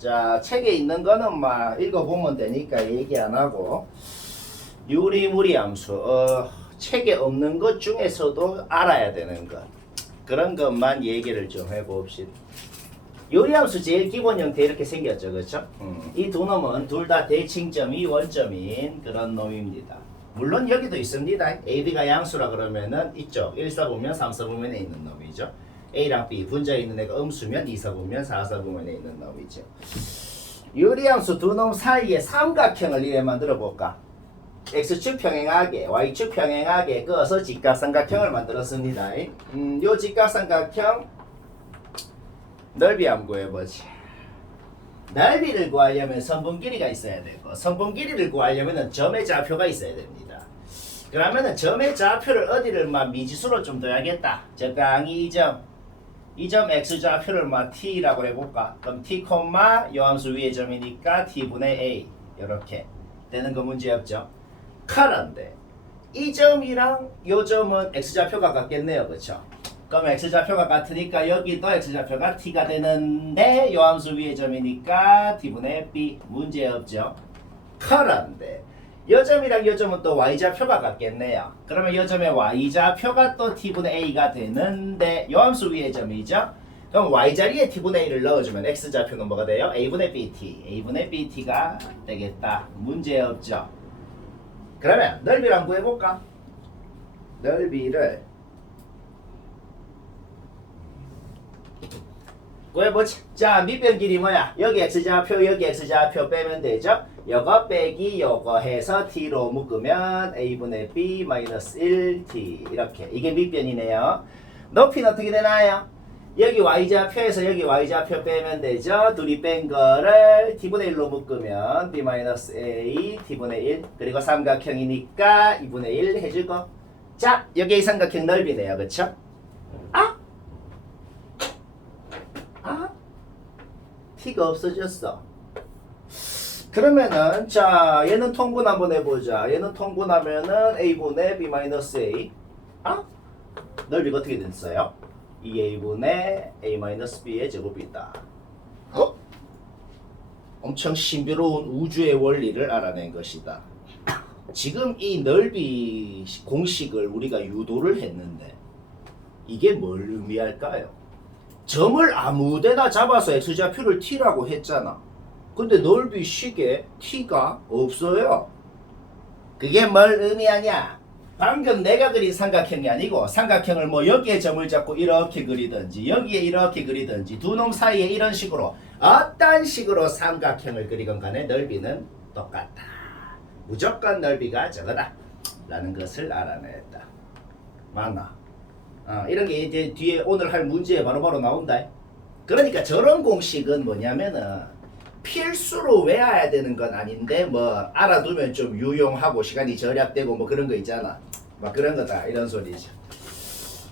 자, 책에 있는 거는 막 읽어보면 되니까 얘기 안 하고 유리무리 함수 책에 없는 것 중에서도 알아야 되는 것 그런 것만 얘기를 좀 해봅시다. 요리함수 제일 기본 형태 이렇게 생겼죠, 그렇죠? 이 두 놈은 둘 다 대칭점이 원점인 그런 놈입니다. 물론 여기도 있습니다. A, B가 양수라 그러면은 이쪽 1사분면 3사분면에 있는 놈이죠. A랑 B 분자에 있는 애가 음수면 2사분면 4사분면에 있는 놈이죠. 요리함수 두 놈 사이에 삼각형을 이래 만들어 볼까? X축 평행하게, Y축 평행하게 그어서 직각삼각형을 만들었습니다. 요 직각삼각형 넓이 한번 구해보지. 넓이를 구하려면 선분 길이가 있어야 되고 선분 길이를 구하려면 점의 좌표가 있어야 됩니다. 그러면은 점의 좌표를 어디를 막 미지수로 좀 둬야겠다. 적당히 이 점 x 좌표를 막 t라고 해볼까? 그럼 t, 요 함수 위의 점이니까 t분의 a 이렇게 되는 거 문제 없죠? 카란데 이 점이랑 요 점은 x 좌표가 같겠네요, 그렇죠? 그럼 x좌표가 같으니까 여기도 x좌표가 t가 되는데 요 함수 위의 점이니까 t분의 b 문제 없죠. 그런데 요 점이랑 요 점은 또 y좌표가 같겠네요. 그러면 요 점의 y좌표가 또 t분의 a가 되는데 요 함수 위의 점이죠. 그럼 y자리에 t분의 a를 넣어주면 x좌표는 뭐가 돼요? a분의 bt가 되겠다. 문제 없죠. 그러면 넓이를 한번 구해볼까? 넓이를 구해보자. 자, 밑변 길이 뭐야? 여기 x좌표, 여기 x좌표 빼면 되죠? 요거 빼기 요거 해서 t로 묶으면 a분의 b 마이너스 1t 이렇게. 이게 밑변이네요. 높이는 어떻게 되나요? 여기 y좌표에서 여기 y좌표 빼면 되죠? 둘이 뺀 거를 t분의 1로 묶으면 b 마이너스 a t분의 1 그리고 삼각형이니까 2분의 1 해주고. 자, 여기 이 삼각형 넓이네요. 그쵸? t가 없어졌어. 그러면은 자 얘는 통분 한번 해보자. 얘는 통분하면은 a분의 b 마이너스 a 넓이가 어떻게 됐어요? 2a분의 a 마이너스 b의 제곱이다. 엄청 신비로운 우주의 원리를 알아낸 것이다. 지금 이 넓이 공식을 우리가 유도를 했는데 이게 뭘 의미할까요? 점을 아무데나 잡아서 x좌표를 t라고 했잖아. 근데 넓이 식에 t가 없어요. 그게 뭘 의미하냐? 방금 내가 그린 삼각형이 아니고 삼각형을 뭐 여기에 점을 잡고 이렇게 그리든지 여기에 이렇게 그리든지 두 놈 사이에 이런 식으로 어떤 식으로 삼각형을 그리건 간에 넓이는 똑같다. 무조건 넓이가 저거다 라는 것을 알아냈다. 맞나? 이런 게 이제 뒤에 오늘 할 문제에 바로바로 나온다. 그러니까 저런 공식은 뭐냐면은 필수로 외워야 되는 건 아닌데 뭐 알아두면 좀 유용하고 시간이 절약되고 뭐 그런 거 있잖아. 막 그런 거다 이런 소리죠.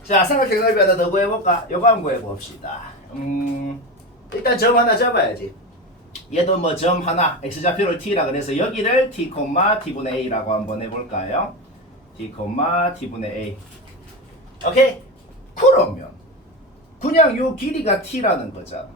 자, 삼각형 넓이 하나 더 구해볼까? 요거 한번 구해봅시다. 일단 점 하나 잡아야지. 얘도 뭐 점 하나 x좌표를 t라 그래서 여기를 t, t분의 a라고 한번 해볼까요? t, t분의 a. 오케이? 그러면 그냥 요 길이가 t라는 거잖아.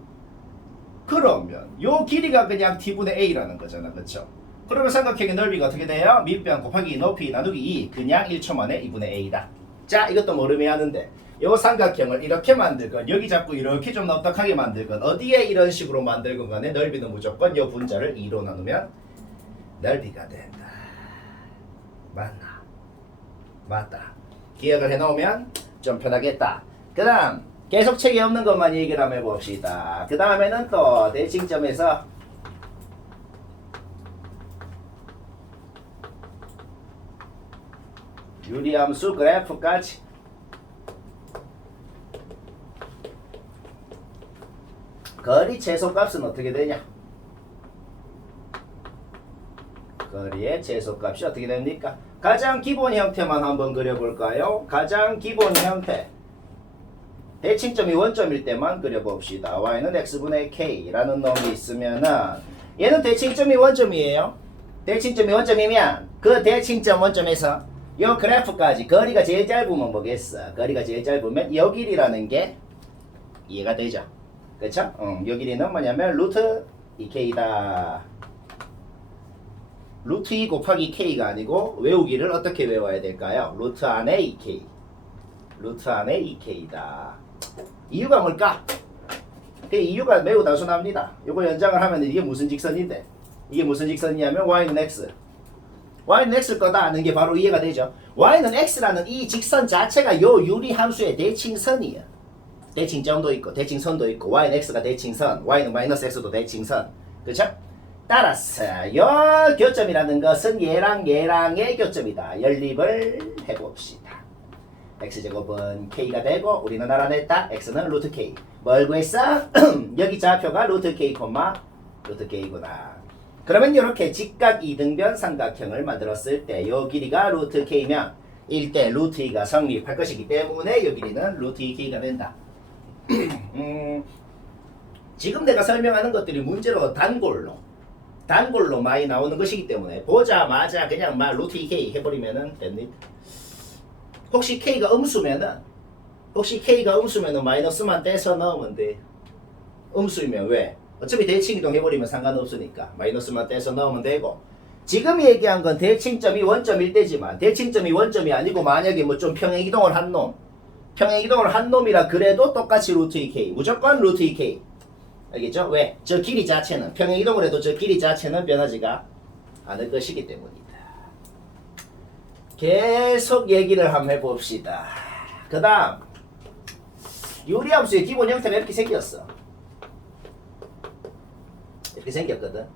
그러면 요 길이가 그냥 t분의 a라는 거잖아. 그쵸? 그러면 삼각형의 넓이가 어떻게 돼요? 밑변 곱하기 높이 나누기 2 그냥 1초 만에 2분의 a다. 자, 이것도 모르면 하는데 요 삼각형을 이렇게 만들건 여기 자꾸 이렇게 좀 넉넉하게 만들건 어디에 이런 식으로 만들건 간에 넓이는 무조건 요 분자를 2로 나누면 넓이가 된다. 맞나? 맞다. 기억을 해놓으면 좀 편하겠다. 그 다음 계속 책이 없는 것만 얘기를 한번 해봅시다. 그 다음에는 또 대칭점에서 유리함수 그래프까지 거리 최소값은 어떻게 되냐? 거리의 최소값이 어떻게 됩니까? 가장 기본 형태만 한번 그려볼까요? 가장 기본 형태 대칭점이 원점일 때만 그려봅시다. y는 x분의 k라는 놈이 있으면은 얘는 대칭점이 원점이에요. 대칭점이 원점이면 그 대칭점 원점에서 요 그래프까지 거리가 제일 짧으면 뭐겠어? 거리가 제일 짧으면 요 길이라는 게 이해가 되죠? 그쵸? 요 길이는 뭐냐면 루트 2k다. 루트 2 곱하기 k가 아니고 외우기를 어떻게 외워야 될까요? 루트 안에 2k. 루트 안에 2k다. 이유가 뭘까? 그 이유가 매우 단순합니다. 이거 연장을 하면 이게 무슨 직선인데? 이게 무슨 직선이냐면 y는 x. y는 x일 거다 하는 게 바로 이해가 되죠. y는 x라는 이 직선 자체가 요 유리함수의 대칭선이에요. 대칭점도 있고 대칭선도 있고 y는 x가 대칭선, y는 마이너스 x도 대칭선. 그렇죠? 따라서 요 교점이라는 것은 얘랑 얘랑의 교점이다. 연립을 해봅시다. x제곱은 k가 되고 우리는 알아냈다. x는 루트 k. 뭘 구했어? 여기 좌표가 루트 k, 루트 k구나. 그러면 이렇게 직각 이등변 삼각형을 만들었을 때 요 길이가 루트 k면 1대 루트 2가 성립할 것이기 때문에 요 길이는 루트 2k가 된다. 지금 내가 설명하는 것들이 문제로 단골로 많이 나오는 것이기 때문에 보자마자 그냥 막 루트 2k 해버리면 됩니다. 혹시 k가 음수면은 마이너스만 떼서 넣으면 돼. 음수이면 왜? 어차피 대칭이동 해버리면 상관없으니까 마이너스만 떼서 넣으면 되고, 지금 얘기한 건 대칭점이 원점일 때지만 대칭점이 원점이 아니고 만약에 뭐 좀 평행이동을 한 놈이라 그래도 똑같이 루트 2k, 무조건 루트 2k. 알겠죠? 왜? 저 길이 자체는 평행이동을 해도 저 길이 자체는 변하지가 않을 것이기 때문이다. 계속 얘기를 한번 해봅시다. 그 다음 유리함수의 기본 형태는 이렇게 생겼어. 이렇게 생겼거든.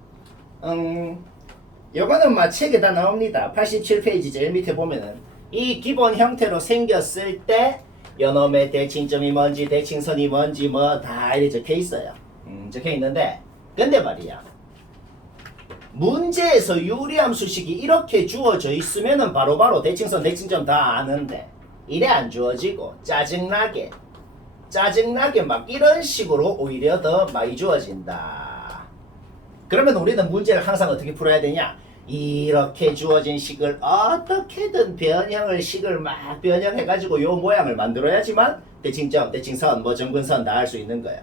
요거는 막 책에 다 나옵니다. 87페이지 제일 밑에 보면은 이 기본 형태로 생겼을 때 요놈의 대칭점이 뭔지 대칭선이 뭔지 뭐 다 이렇게 적혀 있어요. 적혀 있는데, 근데 말이야, 문제에서 유리함수식이 이렇게 주어져 있으면은 바로바로 대칭선 대칭점 다 아는데 이래 안 주어지고 짜증나게 막 이런 식으로 오히려 더 많이 주어진다. 그러면 우리는 문제를 항상 어떻게 풀어야 되냐? 이렇게 주어진 식을 어떻게든 식을 막 변형해가지고 요 모양을 만들어야지만 대칭점, 대칭선, 뭐 점근선 다 할 수 있는 거야.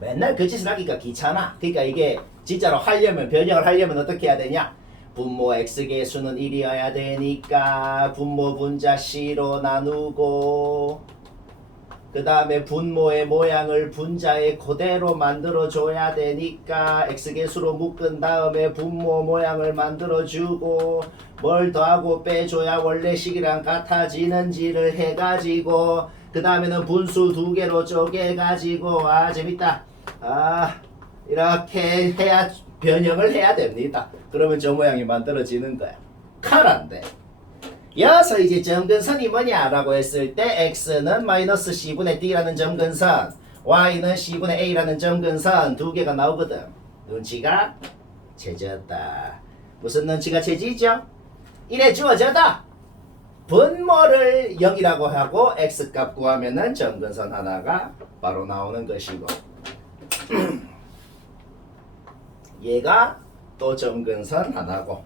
맨날 그 짓을 하기가 귀찮아. 그러니까 이게 진짜로 변형을 하려면 어떻게 해야 되냐? 분모 x계수는 1이어야 되니까 분모 분자 c로 나누고, 그 다음에 분모의 모양을 분자에 그대로 만들어줘야 되니까 x계수로 묶은 다음에 분모 모양을 만들어주고, 뭘 더하고 빼줘야 원래 식이랑 같아지는지를 해가지고, 그 다음에는 분수 2개로 쪼개가지고, 재밌다. 이렇게 해야 변형을 해야 됩니다. 그러면 저 모양이 만들어지는 거야. 칼한데. 여기서 이제 점근선이 뭐냐라고 했을 때 x는 마이너스 c분의 d라는 점근선, y는 c분의 a라는 점근선 두 개가 나오거든. 눈치가 채졌다. 무슨 눈치가 채지죠? 이래 주어져다. 분모를 0이라고 하고 x값 구하면은 점근선 하나가 바로 나오는 것이고, 얘가 또 점근선 하나고,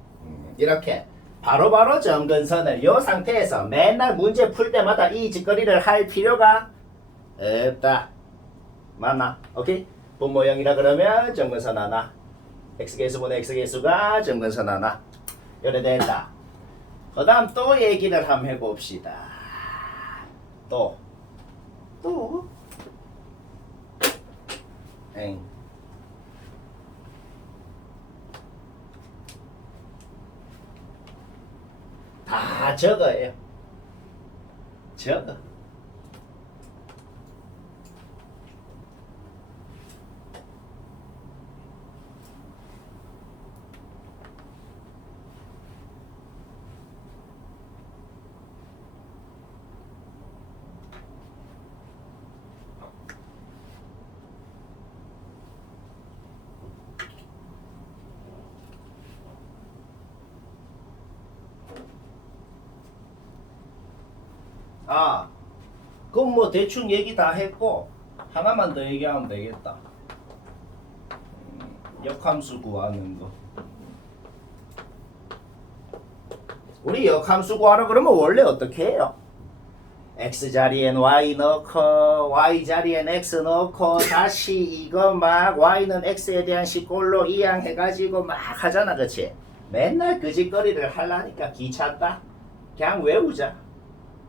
이렇게 바로바로 점근선을 이 상태에서 맨날 문제 풀 때마다 이 짓거리를 할 필요가 없다. 맞나? 오케이? 분모 0이라 그러면 점근선 하나, x계수분의 x계수가 점근선 하나. 이래 된다. 그 다음 또 얘기를 한번 해봅시다. 또 다 적어요. 적어. 그럼 뭐 대충 얘기 다 했고 하나만 더 얘기하면 되겠다. 역함수 구하는 거. 우리 역함수 구하라 그러면 원래 어떻게 해요? x 자리엔 y 넣고 y 자리엔 x 넣고 다시 이거 막 y는 x에 대한 식골로 이항해가지고 막 하잖아, 그치? 맨날 그 짓거리를 하려니까 귀찮다. 그냥 외우자.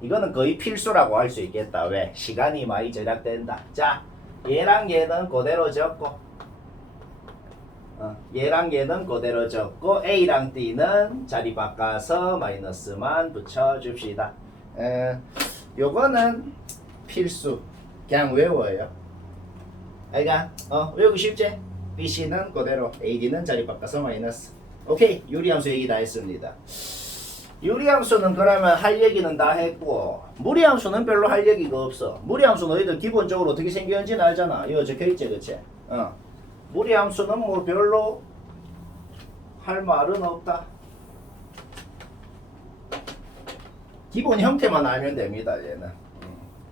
이거는 거의 필수라고 할 수 있겠다. 왜? 시간이 많이 절약된다. 자, 얘랑 얘는 그대로 적고 얘랑 얘는 그대로 적고 A랑 D는 자리 바꿔서 마이너스만 붙여줍시다. 요거는 필수. 그냥 외워요. 아이가 외우기 쉽지? BC는 그대로 AD는 자리 바꿔서 마이너스. 오케이, 유리함수 얘기 다 했습니다. 유리함수는 그러면 할 얘기는 다 했고 무리함수는 별로 할 얘기가 없어. 무리함수 너희들 기본적으로 어떻게 생겼는지는 알잖아. 이거 적혀있지, 그치? 무리함수는 뭐 별로 할 말은 없다. 기본 형태만 알면 됩니다. 얘는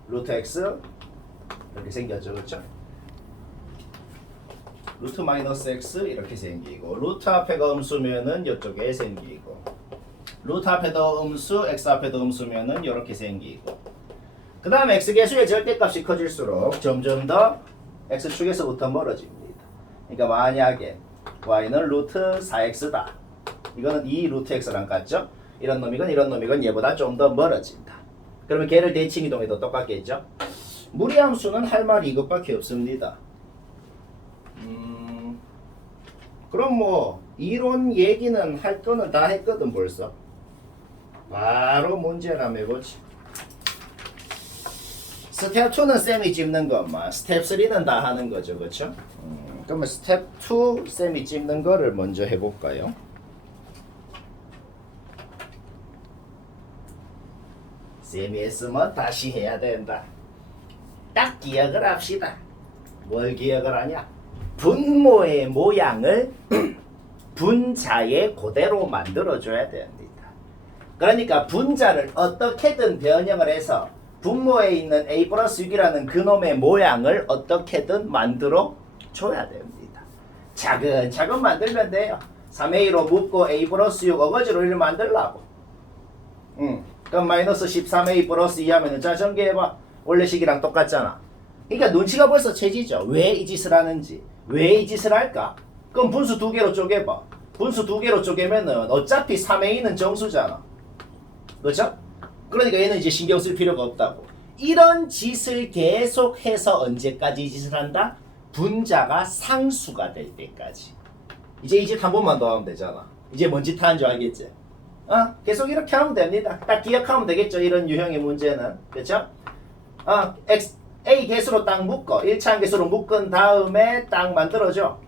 루트 x 이렇게 생겼죠, 그렇죠? 루트 마이너스 x 이렇게 생기고 루트 앞에가 음수면은 이쪽에 생기고 루트 앞에도 음수, x 앞에도 음수면은 이렇게 생기고 그 다음에 x계수의 절대값이 커질수록 점점 더 x축에서부터 멀어집니다. 그러니까 만약에 y는 루트 4x다. 이거는 2 루트 x랑 같죠? 이런 놈이건 이런 놈이건 얘보다 좀 더 멀어진다. 그러면 걔를 대칭 이동해도 똑같겠죠? 무리함수는 할 말이 이것밖에 없습니다. 그럼 뭐 이론 얘기는 할 거는 다 했거든 벌써. 바로 문제를 한번 해보지. 스텝 2는 쌤이 찝는 것만, 스텝 3는 다 하는 거죠, 그렇죠? 그러면 스텝 2 쌤이 찝는 거를 먼저 해볼까요? 쌤이 했으면 다시 해야 된다. 딱 기억을 합시다. 뭘 기억을 하냐? 분모의 모양을 분자에 그대로 만들어줘야 됩니다. 그러니까 분자를 어떻게든 변형을 해서 분모에 있는 a 플러스 6이라는 그놈의 모양을 어떻게든 만들어 줘야 됩니다. 차근차근 만들면 돼요. 3a로 묶고 a 플러스 6 어거지로 1을 만들라고. 그럼 마이너스 13a 플러스 2 하면은 자 전개해봐. 원래 식이랑 똑같잖아. 그러니까 눈치가 벌써 채지죠. 왜 이 짓을 하는지. 왜 이 짓을 할까? 그럼 분수 두 개로 쪼개봐. 분수 두 개로 쪼개면은 어차피 3a는 정수잖아. 그렇죠? 그러니까 얘는 이제 신경 쓸 필요가 없다고. 이런 짓을 계속해서 언제까지 이 짓을 한다? 분자가 상수가 될 때까지. 이제 이 짓 한 번만 더 하면 되잖아. 이제 뭔 짓 하는 줄 알겠지? 계속 이렇게 하면 됩니다. 딱 기억하면 되겠죠? 이런 유형의 문제는. 그렇죠? A 개수로 딱 묶어. 1차 개수로 묶은 다음에 딱 만들어줘.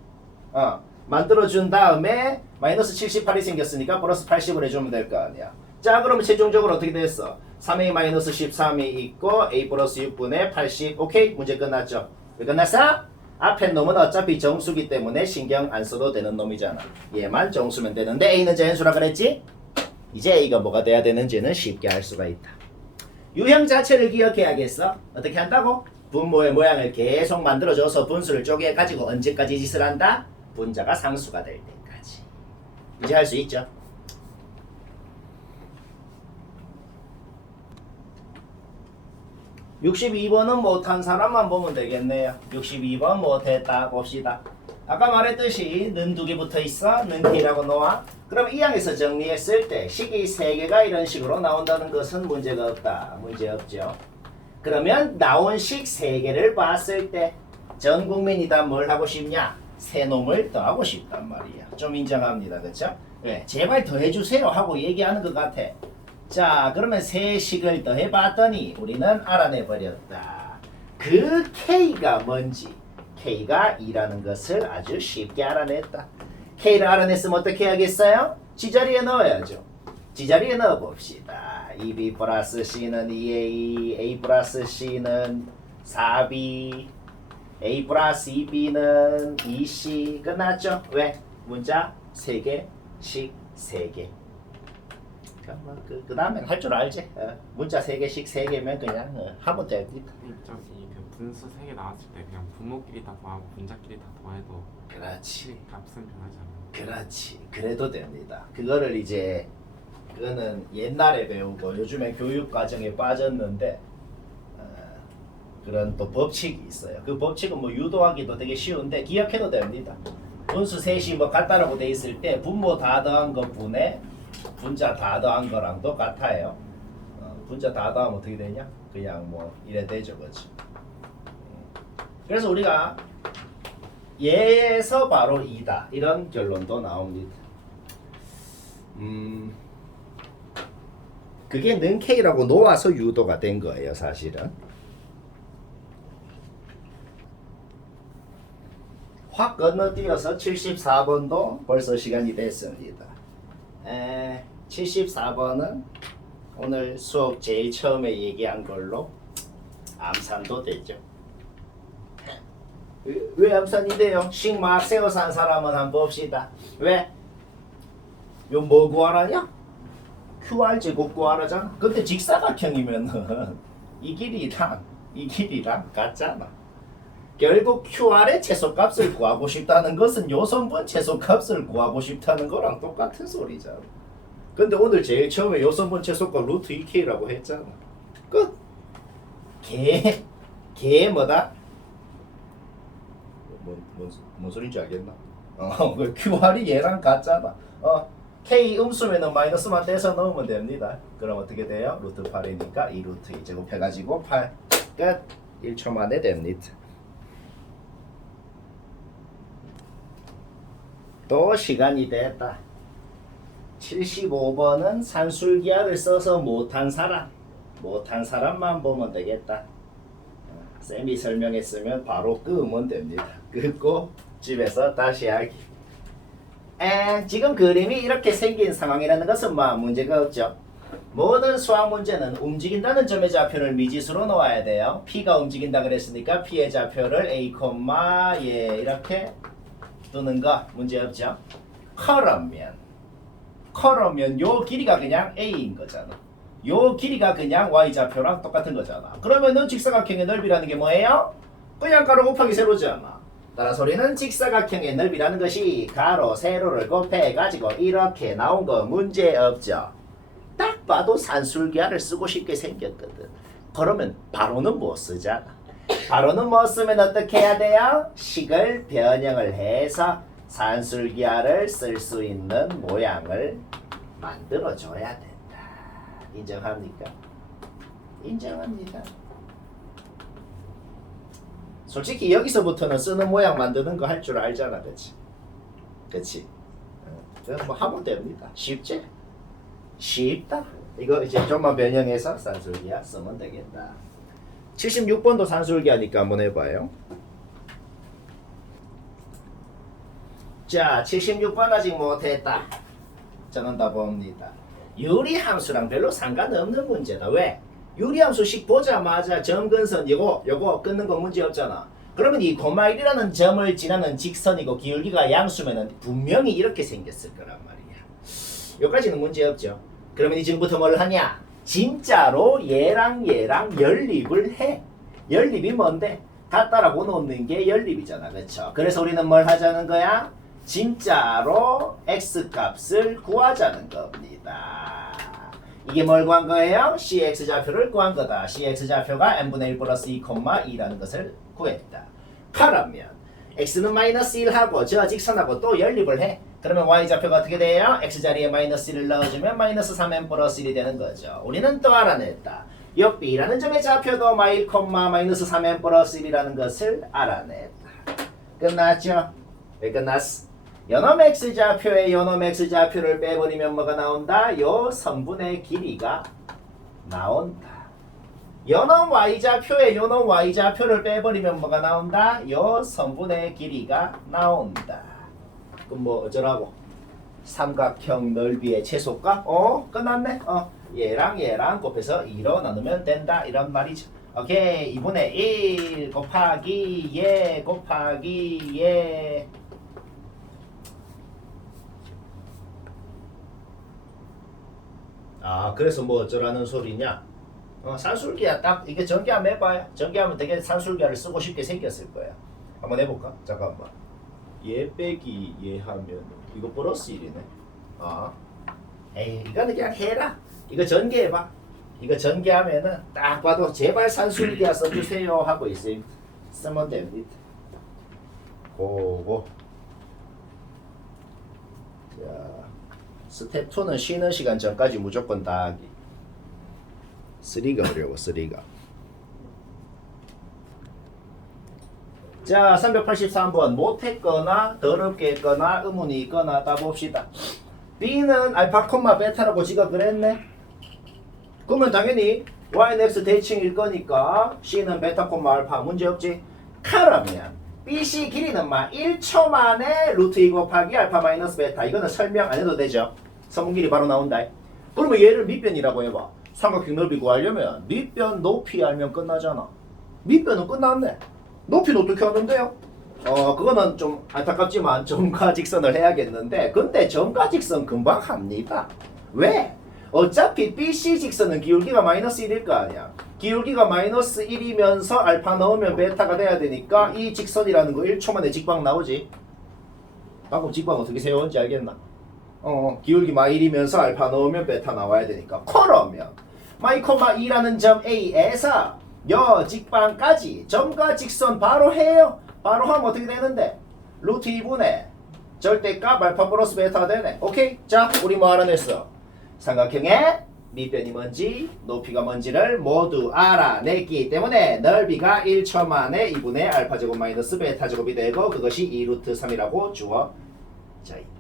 만들어준 다음에 마이너스 78이 생겼으니까 플러스 80을 해주면 될 거 아니야. 자, 그러면 최종적으로 어떻게 됐어? 3a 마이너스 13이 있고 a 플러스 6분의 80. 오케이? 문제 끝났죠? 왜 끝났어? 앞에 놈은 어차피 정수기 때문에 신경 안 써도 되는 놈이잖아. 얘만 정수면 되는데 a는 자연수라 그랬지? 이제 a가 뭐가 돼야 되는지는 쉽게 알 수가 있다. 유형 자체를 기억해야겠어. 어떻게 한다고? 분모의 모양을 계속 만들어줘서 분수를 쪼개가지고 언제까지 짓을 한다? 분자가 상수가 될 때까지. 이제 할 수 있죠? (62번은) 못한 사람만 보면 되겠네요. 62번 못했다 봅시다. 아까 말했듯이 는 두 개 붙어 있어. 는 K라고 놓아. 그럼 이 항에서 정리했을 때 식이 3개가 이런 식으로 나온다는 것은 문제가 없다. 문제 없죠. 그러면 나온 식 3개를 봤을 때 전 국민이 다 뭘 하고 싶냐? 새 놈을 더하고 싶단 말이야. 좀 인정합니다. 그쵸? 네, 제발 더해주세요 하고 얘기하는 것 같아. 자, 그러면 세 식을 더해봤더니 우리는 알아내버렸다. 그 K가 뭔지. K가 2라는 것을 아주 쉽게 알아냈다. K를 알아냈으면 어떻게 해야겠어요? G자리에 넣어야죠. G자리에 넣어봅시다. 2B 플러스 C는 2A, A 플러스 C는 4B, A 플러스 2B는 2C. 끝났죠? 왜? 문자 3개, 식 3개. 그 다음엔 할 줄 알지? 문자 3개씩 3개면 그냥 하면 됩니다. 저기 그 분수 3개 나왔을 때 그냥 분모끼리 다 더하고 분자끼리 다 더해도 그렇지. 값은 변하지 않아요. 그렇지. 그래도 됩니다. 그거는 옛날에 배우고 요즘에 교육 과정에 빠졌는데 그런 또 법칙이 있어요. 그 법칙은 뭐 유도하기도 되게 쉬운데 기억해도 됩니다. 분수 셋이 뭐 같다라고 돼 있을 때 분모 다 더한 것 분에 분자 다 더한 거랑도 같아요. 분자 다 더하면 어떻게 되냐? 그냥 뭐 이래 되죠, 그렇지? 그래서 우리가 얘에서 바로 2다 이런 결론도 나옵니다. 그게 는 K라고 놓아서 유도가 된 거예요, 사실은. 확 건너뛰어서 74번도 벌써 시간이 됐습니다. 74번은 오늘 수업 제일 처음에 얘기한 걸로 암산도 되죠. 왜 암산이 돼요? 식 막 세워서 한 사람은 한번 봅시다. 왜? 요 뭐 구하라냐? QR 제곱 구하라잖아. 근데 직사각형이면은 이 길이랑 같잖아. 결국 QR의 최소값을 구하고 싶다는 것은 요선분 최소값을 구하고 싶다는 거랑 똑같은 소리잖아. 근데 오늘 제일 처음에 요선분 최소값 루트 2K라고 했잖아. 끝. 걔 뭐다? 뭔 소린지 알겠나? 그 QR이 얘랑 같잖아. K 음수면은 마이너스만 떼서 넣으면 됩니다. 그럼 어떻게 돼요? 루트 8이니까 2 루트 2 제곱해가지고 8 끝. 1초 만에 됩니다. 또 시간이 됐다. 75번은 산술기하를 써서 못한 사람만 보면 되겠다. 쌤이 설명했으면 바로 끄면 됩니다. 끄고 집에서 다시 하기. 지금 그림이 이렇게 생긴 상황이라는 것은 뭐 문제가 없죠. 모든 수학 문제는 움직인다는 점의 좌표를 미지수로 놓아야 돼요. P가 움직인다 그랬으니까 P의 좌표를 A, 예 이렇게 두는 거 문제 없죠. 그러면 요 길이가 그냥 A인 거잖아. 요 길이가 그냥 Y좌표랑 똑같은 거잖아. 그러면은 직사각형의 넓이라는 게 뭐예요? 그냥 가로 곱하기 세로잖아. 따라서 우리는 직사각형의 넓이라는 것이 가로, 세로를 곱해가지고 이렇게 나온 거 문제 없죠. 딱 봐도 산술기하를 쓰고 싶게 생겼거든. 그러면 바로는 못 쓰잖아. 바로는 뭐 쓰면 어떻게 해야 돼요? 식을 변형을 해서 산술기하를 쓸 수 있는 모양을 만들어줘야 된다. 인정합니까? 인정합니다. 솔직히 여기서부터는 쓰는 모양 만드는 거 할 줄 알잖아, 그치? 그치? 그럼 뭐 하면 됩니다. 쉽지? 쉽다. 이거 이제 좀만 변형해서 산술기하 쓰면 되겠다. 76번도 산술기하니까 한번 해봐요. 자, 76번 아직 못했다. 저는 다 봅니다. 유리함수랑 별로 상관없는 문제다. 왜? 유리함수식 보자마자 점근선 요거 끊는 거 문제 없잖아. 그러면 이 고마 1이라는 점을 지나는 직선이고 기울기가 양수면은 분명히 이렇게 생겼을 거란 말이야. 여기까지는 문제 없죠. 그러면 이제부터 뭘 하냐? 진짜로 얘랑 연립을 해. 연립이 뭔데? 같다라고 놓는 게 연립이잖아. 그렇죠? 그래서 우리는 뭘 하자는 거야? 진짜로 x값을 구하자는 겁니다. 이게 뭘 구한 거예요? cx 좌표를 구한 거다. cx 좌표가 n분의 1 플러스 2, 2라는 것을 구했다. 그러면 x는 마이너스 1하고 저 직선하고 또 연립을 해. 그러면 y 좌표가 어떻게 돼요? x 자리에 마이너스 1을 넣어주면 마이너스 3n 플러스 1이 되는 거죠. 우리는 또 알아냈다. 요 b라는 점의 좌표도 마일, 마이너스 3n 플러스 1이라는 것을 알아냈다. 끝났죠? 왜 끝났어? 요놈 x 좌표에 요놈 x 좌표를 빼버리면 뭐가 나온다? 요 선분의 길이가 나온다. 요놈 y 좌표에 요놈 y 좌표를 빼버리면 뭐가 나온다? 요 선분의 길이가 나온다. 그럼 뭐 어쩌라고? 삼각형 넓이의 최소값? 끝났네. 얘랑 곱해서 2로 나누면 된다. 이런 말이죠. 오케이. 2분의 1 곱하기 얘 곱하기 얘. 그래서 뭐 어쩌라는 소리냐? 산술기하 딱 이게 전기하면 해봐요. 전기하면 되게 산술기하를 쓰고 싶게 생겼을 거야. 한번 해볼까? 잠깐만. 얘 빼기 얘 하면 이거 플러스 1이네. 에이 이거는 그냥 해라. 이거 전개해봐. 이거 전개하면은 딱 봐도 제발 산술기하 써주세요 하고 있어요. 쓰면 됩니다. 고고. 자, 스텝 2는 쉬는 시간 전까지 무조건 다 하기. 3가 어려워. 3가. 자, 383번 못했거나 더럽게 했거나 의문이 있거나 따봅시다. B는 알파 콤마 베타라고 지가 그랬네. 그러면 당연히 YNX 대칭일 거니까 C는 베타 콤마 알파 문제없지. 그러면 BC 길이는 막 1초 만에 루트 2 곱하기 알파 마이너스 베타. 이거는 설명 안 해도 되죠. 선분 길이 바로 나온다. 그러면 얘를 밑변이라고 해봐. 삼각형 넓이 구하려면 밑변 높이 알면 끝나잖아. 밑변은 끝났네. 높이는 어떻게 하는데요? 그거는 좀 안타깝지만 점과 직선을 해야겠는데, 근데 점과 직선 금방 합니다. 왜? 어차피 BC 직선은 기울기가 마이너스 1일 거 아니야. 기울기가 마이너스 1이면서 알파 넣으면 베타가 돼야 되니까 이 직선이라는 거 1초 만에 직방 나오지. 방금 직방 어떻게 세웠는지 알겠나? 기울기 마1이면서 알파 넣으면 베타 나와야 되니까. 그러면 마이코마 2라는 점 A에서 여 직방까지 점과 직선 바로 해요. 바로 하면 어떻게 되는데? 루트 2분의 절대값 알파 플러스 베타가 되네. 오케이? 자, 우리 뭐 알아냈어? 삼각형의 밑변이 뭔지 높이가 뭔지를 모두 알아냈기 때문에 넓이가 1초 만에 2분의 알파 제곱 마이너스 베타 제곱이 되고 그것이 2루트 3이라고 주어져 있다.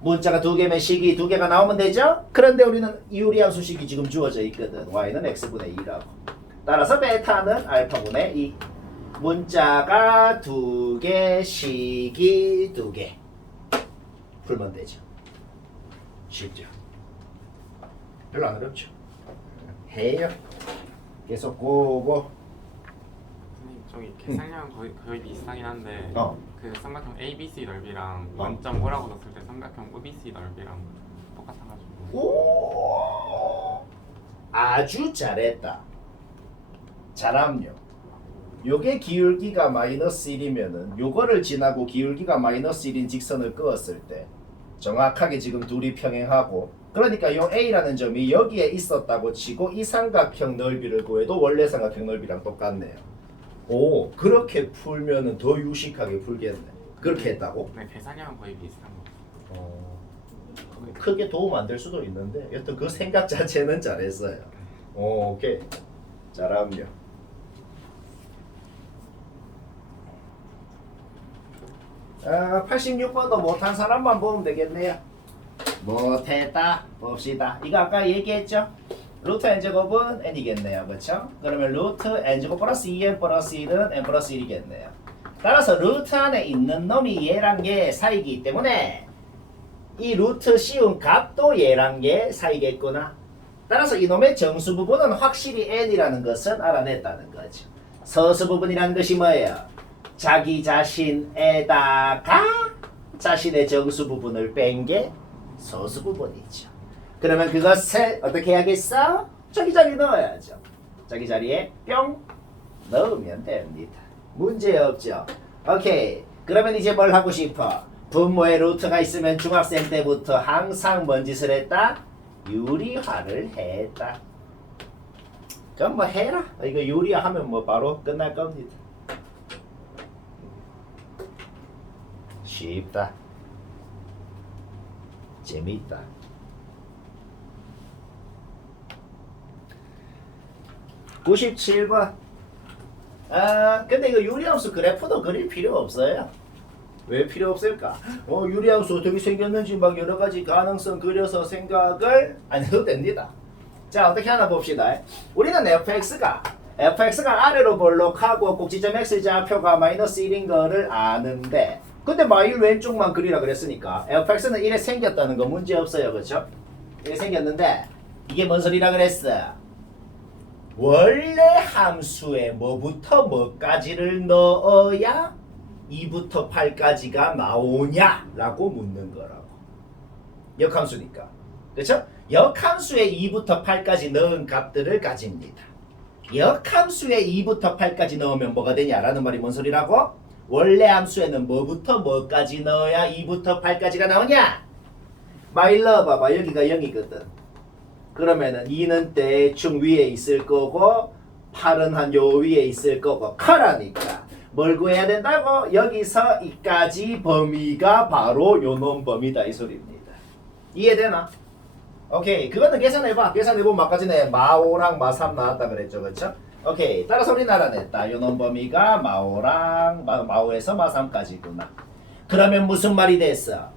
문자가 2개면 식이 2개가 나오면 되죠? 그런데 우리는 유리함수 식이 지금 주어져 있거든. y는 x분의 2라고. 따라서 베타는 알파분의 2. 문자가 2개, 식이 2개. 풀면 되죠. 쉽죠? 별로 안 어렵죠? 해요. 계속 고고. 선생님 저기 계산량 거의 비슷하긴 한데 그 삼각형 ABC 넓이랑 0.5라고 넣었을 때 삼각형 OBC 넓이랑 똑같아가지고. 오, 아주 잘했다. 잘함요. 요게 기울기가 마이너스 1이면은 요거를 지나고 기울기가 마이너스 1인 직선을 그었을 때 정확하게 지금 둘이 평행하고, 그러니까 요 A라는 점이 여기에 있었다고 치고 이 삼각형 넓이를 구해도 원래 삼각형 넓이랑 똑같네요. 오, 그렇게 풀면은 더 유식하게 풀겠네. 그렇게 했다고? 네, 계산량은 거의 비슷한 거 같아요. 크게 도움 안 될 수도 있는데 여튼 그 생각 자체는 잘했어요. 오케이. 잘함요. 아, 86번도 못한 사람만 보면 되겠네요. 못했다 봅시다. 이거 아까 얘기했죠? 루트 n제곱은 n이겠네요. 그렇죠? 그러면 루트 n제곱 플러스 2n 플러스 1은 n 플러스 1이겠네요. 따라서 루트 안에 있는 놈이 얘랑 얘 사이기 때문에 이 루트 씌운 값도 얘랑 얘 사이겠구나. 따라서 이놈의 정수 부분은 확실히 n이라는 것은 알아냈다는 거죠. 서수 부분이라는 것이 뭐예요? 자기 자신에다가 자신의 정수 부분을 뺀 게 서수 부분이죠. 그러면 그것을 어떻게 해야겠어? 자기 자리에 넣어야죠. 자기 자리에 뿅 넣으면 됩니다. 문제 없죠? 오케이. 그러면 이제 뭘 하고 싶어? 분모에 루트가 있으면 중학생 때부터 항상 뭔 짓을 했다? 유리화를 했다. 그럼 뭐 해라. 이거 유리화하면 뭐 바로 끝날 겁니다. 쉽다. 재미있다. (97번) 근데 이거 유리함수 그래프도 그릴 필요 없어요. 왜 필요 없을까? 유리함수 어떻게 생겼는지 막 여러 가지 가능성 그려서 생각을 안 해도 됩니다. 자, 어떻게 하나 봅시다. 우리는 fx가 아래로 볼록하고 꼭지점 x 좌표가 마이너스 1인 거를 아는데, 근데 마일 왼쪽만 그리라 그랬으니까 fx는 1에 생겼다는 거 문제 없어요. 그렇죠? 1에 생겼는데 이게 뭔 소리라 그랬어? 원래 함수에 뭐부터 뭐까지를 넣어야 2부터 8까지가 나오냐라고 묻는 거라고. 역함수니까. 그렇죠? 역함수에 2부터 8까지 넣은 값들을 가집니다. 역함수에 2부터 8까지 넣으면 뭐가 되냐라는 말이 뭔 소리라고? 원래 함수에는 뭐부터 뭐까지 넣어야 2부터 8까지가 나오냐? 마일 넣어봐봐. 여기가 0이거든. 그러면은 2는 대충 위에 있을 거고 8은 한 요 위에 있을 거고 커라니까 뭘 구해야 된다고? 여기서 이까지 범위가 바로 요놈 범위다 이 소리입니다. 이해되나? 오케이. 그거는 계산해봐. 계산해보면 아까 전에 마5랑 마3 나왔다 그랬죠. 그쵸? 오케이. 따라서 우리 알아냈다. 요놈 범위가 마5랑 마5에서 마3까지구나. 그러면 무슨 말이 됐어?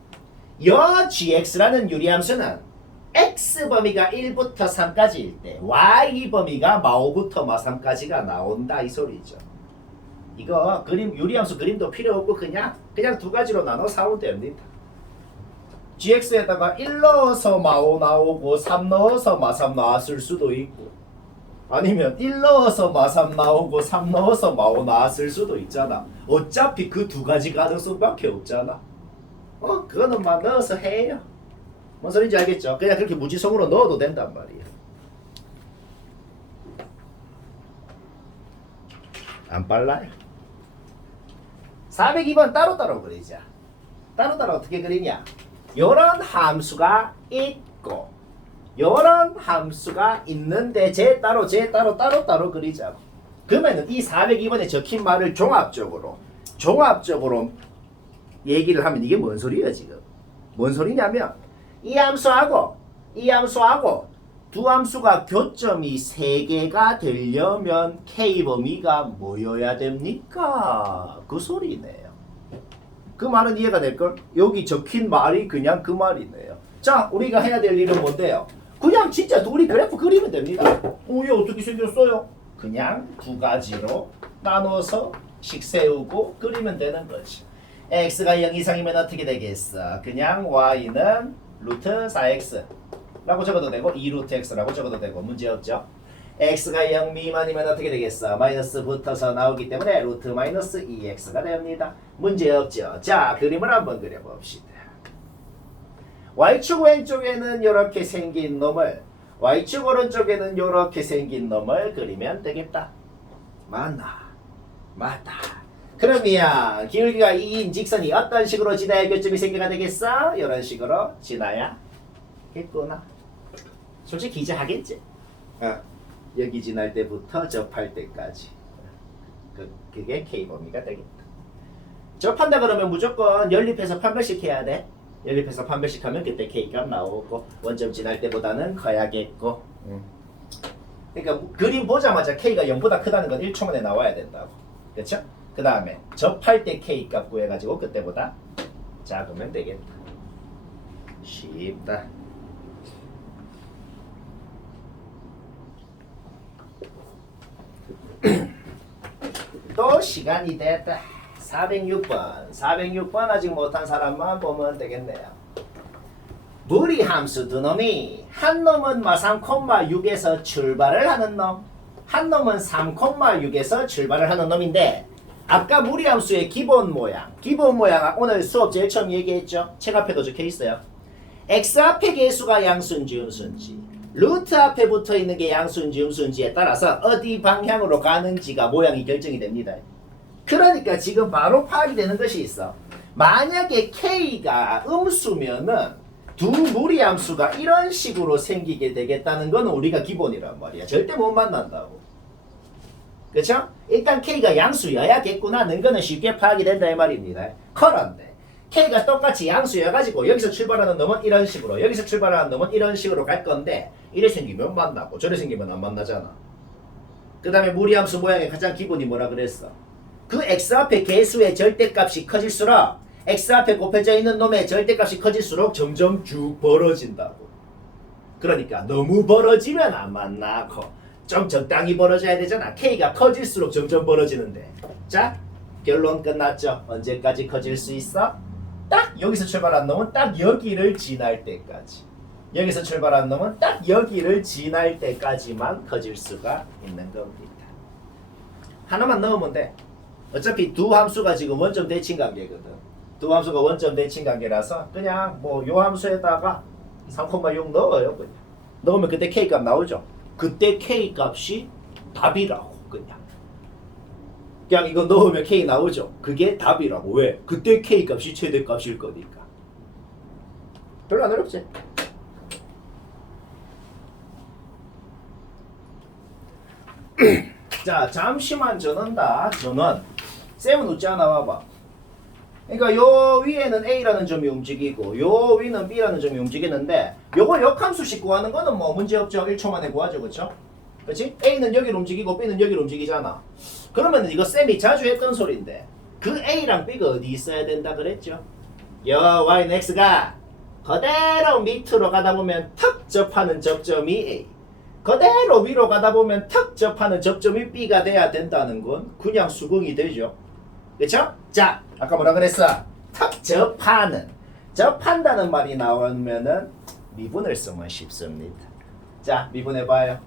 요 gx라는 유리함수는 x 범위가 1부터 3까지일 때 y 범위가 마5부터 마3까지가 나온다 이 소리죠. 이거 그림 유리함수 그림도 필요 없고 그냥 두 가지로 나눠 사오면 됩니다. gx에다가 1 넣어서 마5 나오고 3 넣어서 마3 나왔을 수도 있고 아니면 1 넣어서 마3 나오고 3 넣어서 마5 나왔을 수도 있잖아. 어차피 그 두 가지 가능성밖에 없잖아. 그거는 막 넣어서 해요. 뭔 소린지 알겠죠? 그냥 그렇게 무지성으로 넣어도 된단 말이에요. 안 빨라요? 402번 따로따로 그리자. 따로따로 어떻게 그리냐? 요런 함수가 있고 요런 함수가 있는데 쟤 따로 따로 그리자고. 그러면은 이 402번에 적힌 말을 종합적으로 얘기를 하면 이게 뭔 소리예요 지금? 뭔 소리냐면 이 함수하고 두 함수가 교점이 3개가 되려면 K 범위가 뭐여야 됩니까? 그 소리네요. 그 말은 이해가 될걸? 여기 적힌 말이 그냥 그 말이네요. 자, 우리가 해야 될 일은 뭔데요? 그냥 진짜 둘이 그래프 그리면 됩니다. 얘 어떻게 생겼어요? 그냥 두 가지로 나눠서 식 세우고 그리면 되는 거지. x가 0 이상이면 어떻게 되겠어? 그냥 y는 루트 4x 라고 적어도 되고 2루트 x라고 적어도 되고 문제없죠. x가 0 미만이면 어떻게 되겠어? 마이너스 붙어서 나오기 때문에 루트 마이너스 2x가 됩니다. 문제없죠. 자, 그림을 한번 그려봅시다. y축 왼쪽에는 이렇게 생긴 놈을 y축 오른쪽에는 이렇게 생긴 놈을 그리면 되겠다. 맞나? 맞다. 그러면 기울기가 2인 직선이 어떤 식으로 지나야 교점이 생겨가 되겠어? 이런 식으로 지나야겠구나. 솔직히 이제 하겠지? 여기 지날 때부터 접할 때까지. 그게 K범위가 되겠다. 접한다 그러면 무조건 연립해서 판별식 해야 돼. 연립해서 판별식 하면 그때 K값 나오고 원점 지날 때보다는 커야겠고. 그러니까 그림 보자마자 K가 0보다 크다는 건 1초 만에 나와야 된다고. 그렇죠? 그 다음에 접할 때 K값 구해가지고 그때보다 작으면 되겠다. 쉽다. 또 시간이 됐다. 406번 아직 못한 사람만 보면 되겠네요. 무리함수 두 놈이 한 놈은 3,6에서 출발을 하는 놈, 한 놈은 3,6에서 출발을 하는 놈인데 아까 무리함수의 기본 모양 오늘 수업 제일 처음 얘기했죠? 책 앞에도 적혀 있어요. x 앞에 개수가 양수인지 음수인지 루트 앞에 붙어 있는 게 양수인지 음수인지에 따라서 어디 방향으로 가는지가 모양이 결정이 됩니다. 그러니까 지금 바로 파악이 되는 것이 있어. 만약에 K가 음수면은 두 무리함수가 이런 식으로 생기게 되겠다는 건 우리가 기본이란 말이야. 절대 못 만난다고. 그렇죠? 일단 K가 양수여야겠구나는 거는 쉽게 파악이 된다 이 말입니다. 그런데 K가 똑같이 양수여가지고 여기서 출발하는 놈은 이런 식으로 여기서 출발하는 놈은 이런 식으로 갈 건데 이래 생기면 만나고 저래 생기면 안 만나잖아. 그 다음에 무리함수 모양의 가장 기본이 뭐라 그랬어? 그 x 앞에 개수의 절대값이 커질수록 x 앞에 곱해져 있는 놈의 절대값이 커질수록 점점 쭉 벌어진다고. 그러니까 너무 벌어지면 안 만나고 좀 적당히 벌어져야 되잖아. K가 커질수록 점점 벌어지는데. 자, 결론 끝났죠. 언제까지 커질 수 있어? 딱 여기서 출발한 놈은 딱 여기를 지날 때까지. 여기서 출발한 놈은 딱 여기를 지날 때까지만 커질 수가 있는 겁니다. 하나만 넣으면 돼. 어차피 두 함수가 지금 원점 대칭 관계거든. 두 함수가 원점 대칭 관계라서 그냥 뭐 요 함수에다가 3,6 넣어요. 그냥 넣으면 그때 K값 나오죠. 그때 K값이 답이라고. 그냥 이거 넣으면 K 나오죠. 그게 답이라고. 왜? 그때 K값이 최대값일 거니까. 별로 안 어렵지? 자, 잠시만 전원다. 전원. 쌤은 웃지 않아 봐봐. 그러니까 요 위에는 A라는 점이 움직이고 요 위는 B라는 점이 움직이는데 요걸 역함수식 구하는 거는 뭐 문제 없죠. 1초 만에 구하죠. 그쵸? 그치? A는 여기로 움직이고 B는 여기로 움직이잖아. 그러면 이거 쌤이 자주 했던 소리인데 그 A랑 B가 어디 있어야 된다 그랬죠? 요 Y는 X가 그대로 밑으로 가다 보면 턱 접하는 접점이 A, 그대로 위로 가다 보면 턱 접하는 접점이 B가 돼야 된다는 건 그냥 수긍이 되죠. 그쵸? 자, 아까 뭐라 그랬어? 턱 접한다는 말이 나오면은 미분을 쓰면 쉽습니다. 자, 미분해봐요.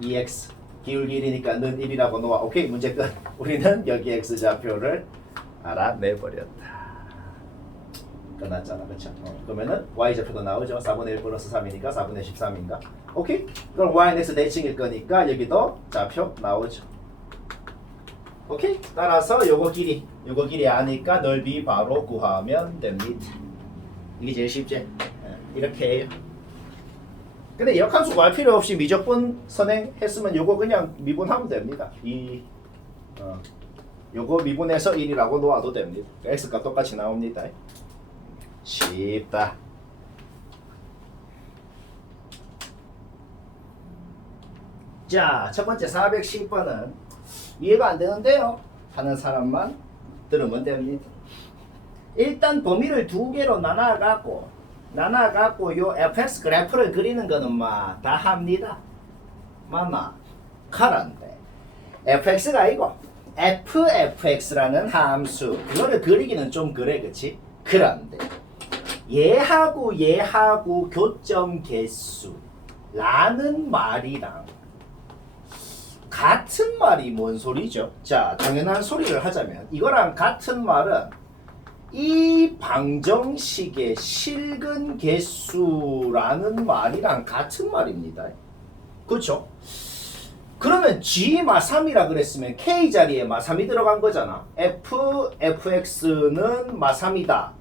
2x 기울기 1이니까 는 1이라고 놓아. 오케이, 문제 끝. 우리는 여기 x좌표를 알아내버렸다. 끝났잖아, 그쵸? 그러면은 y좌표도 나오죠. 4분의 1 플러스 3이니까 4분의 13인가? 오케이? 그럼 y는 x 대칭일 거니까 여기도 좌표 나오죠. 오케이? 따라서 요거 길이 아니까 넓이 바로 구하면 됩니다. 이게 제일 쉽지? 이렇게 해요. 근데 역함수 구할 필요 없이 미적분 선행했으면 요거 그냥 미분하면 됩니다. 요거 미분해서 1이라고 놓아도 됩니다. x값 똑같이 나옵니다. 쉽다. 자, 첫 번째 410번은 이해가 안 되는데요 하는 사람만 들으면 됩니다. 일단 범위를 두 개로 나눠갖고 요 fx 그래프를 그리는 거는 다 합니다. 맞나? 그런데 fx가 아니고 fx라는 함수 그거를 그리기는 좀 그래, 그치? 그런데 얘하고 교점 개수라는 말이랑 같은 말이 뭔 소리죠? 자, 당연한 소리를 하자면 이거랑 같은 말은 이 방정식의 실근 개수라는 말이랑 같은 말입니다. 그렇죠? 그러면 G 마3이라 그랬으면 K 자리에 마3이 들어간 거잖아. fx는 마3이다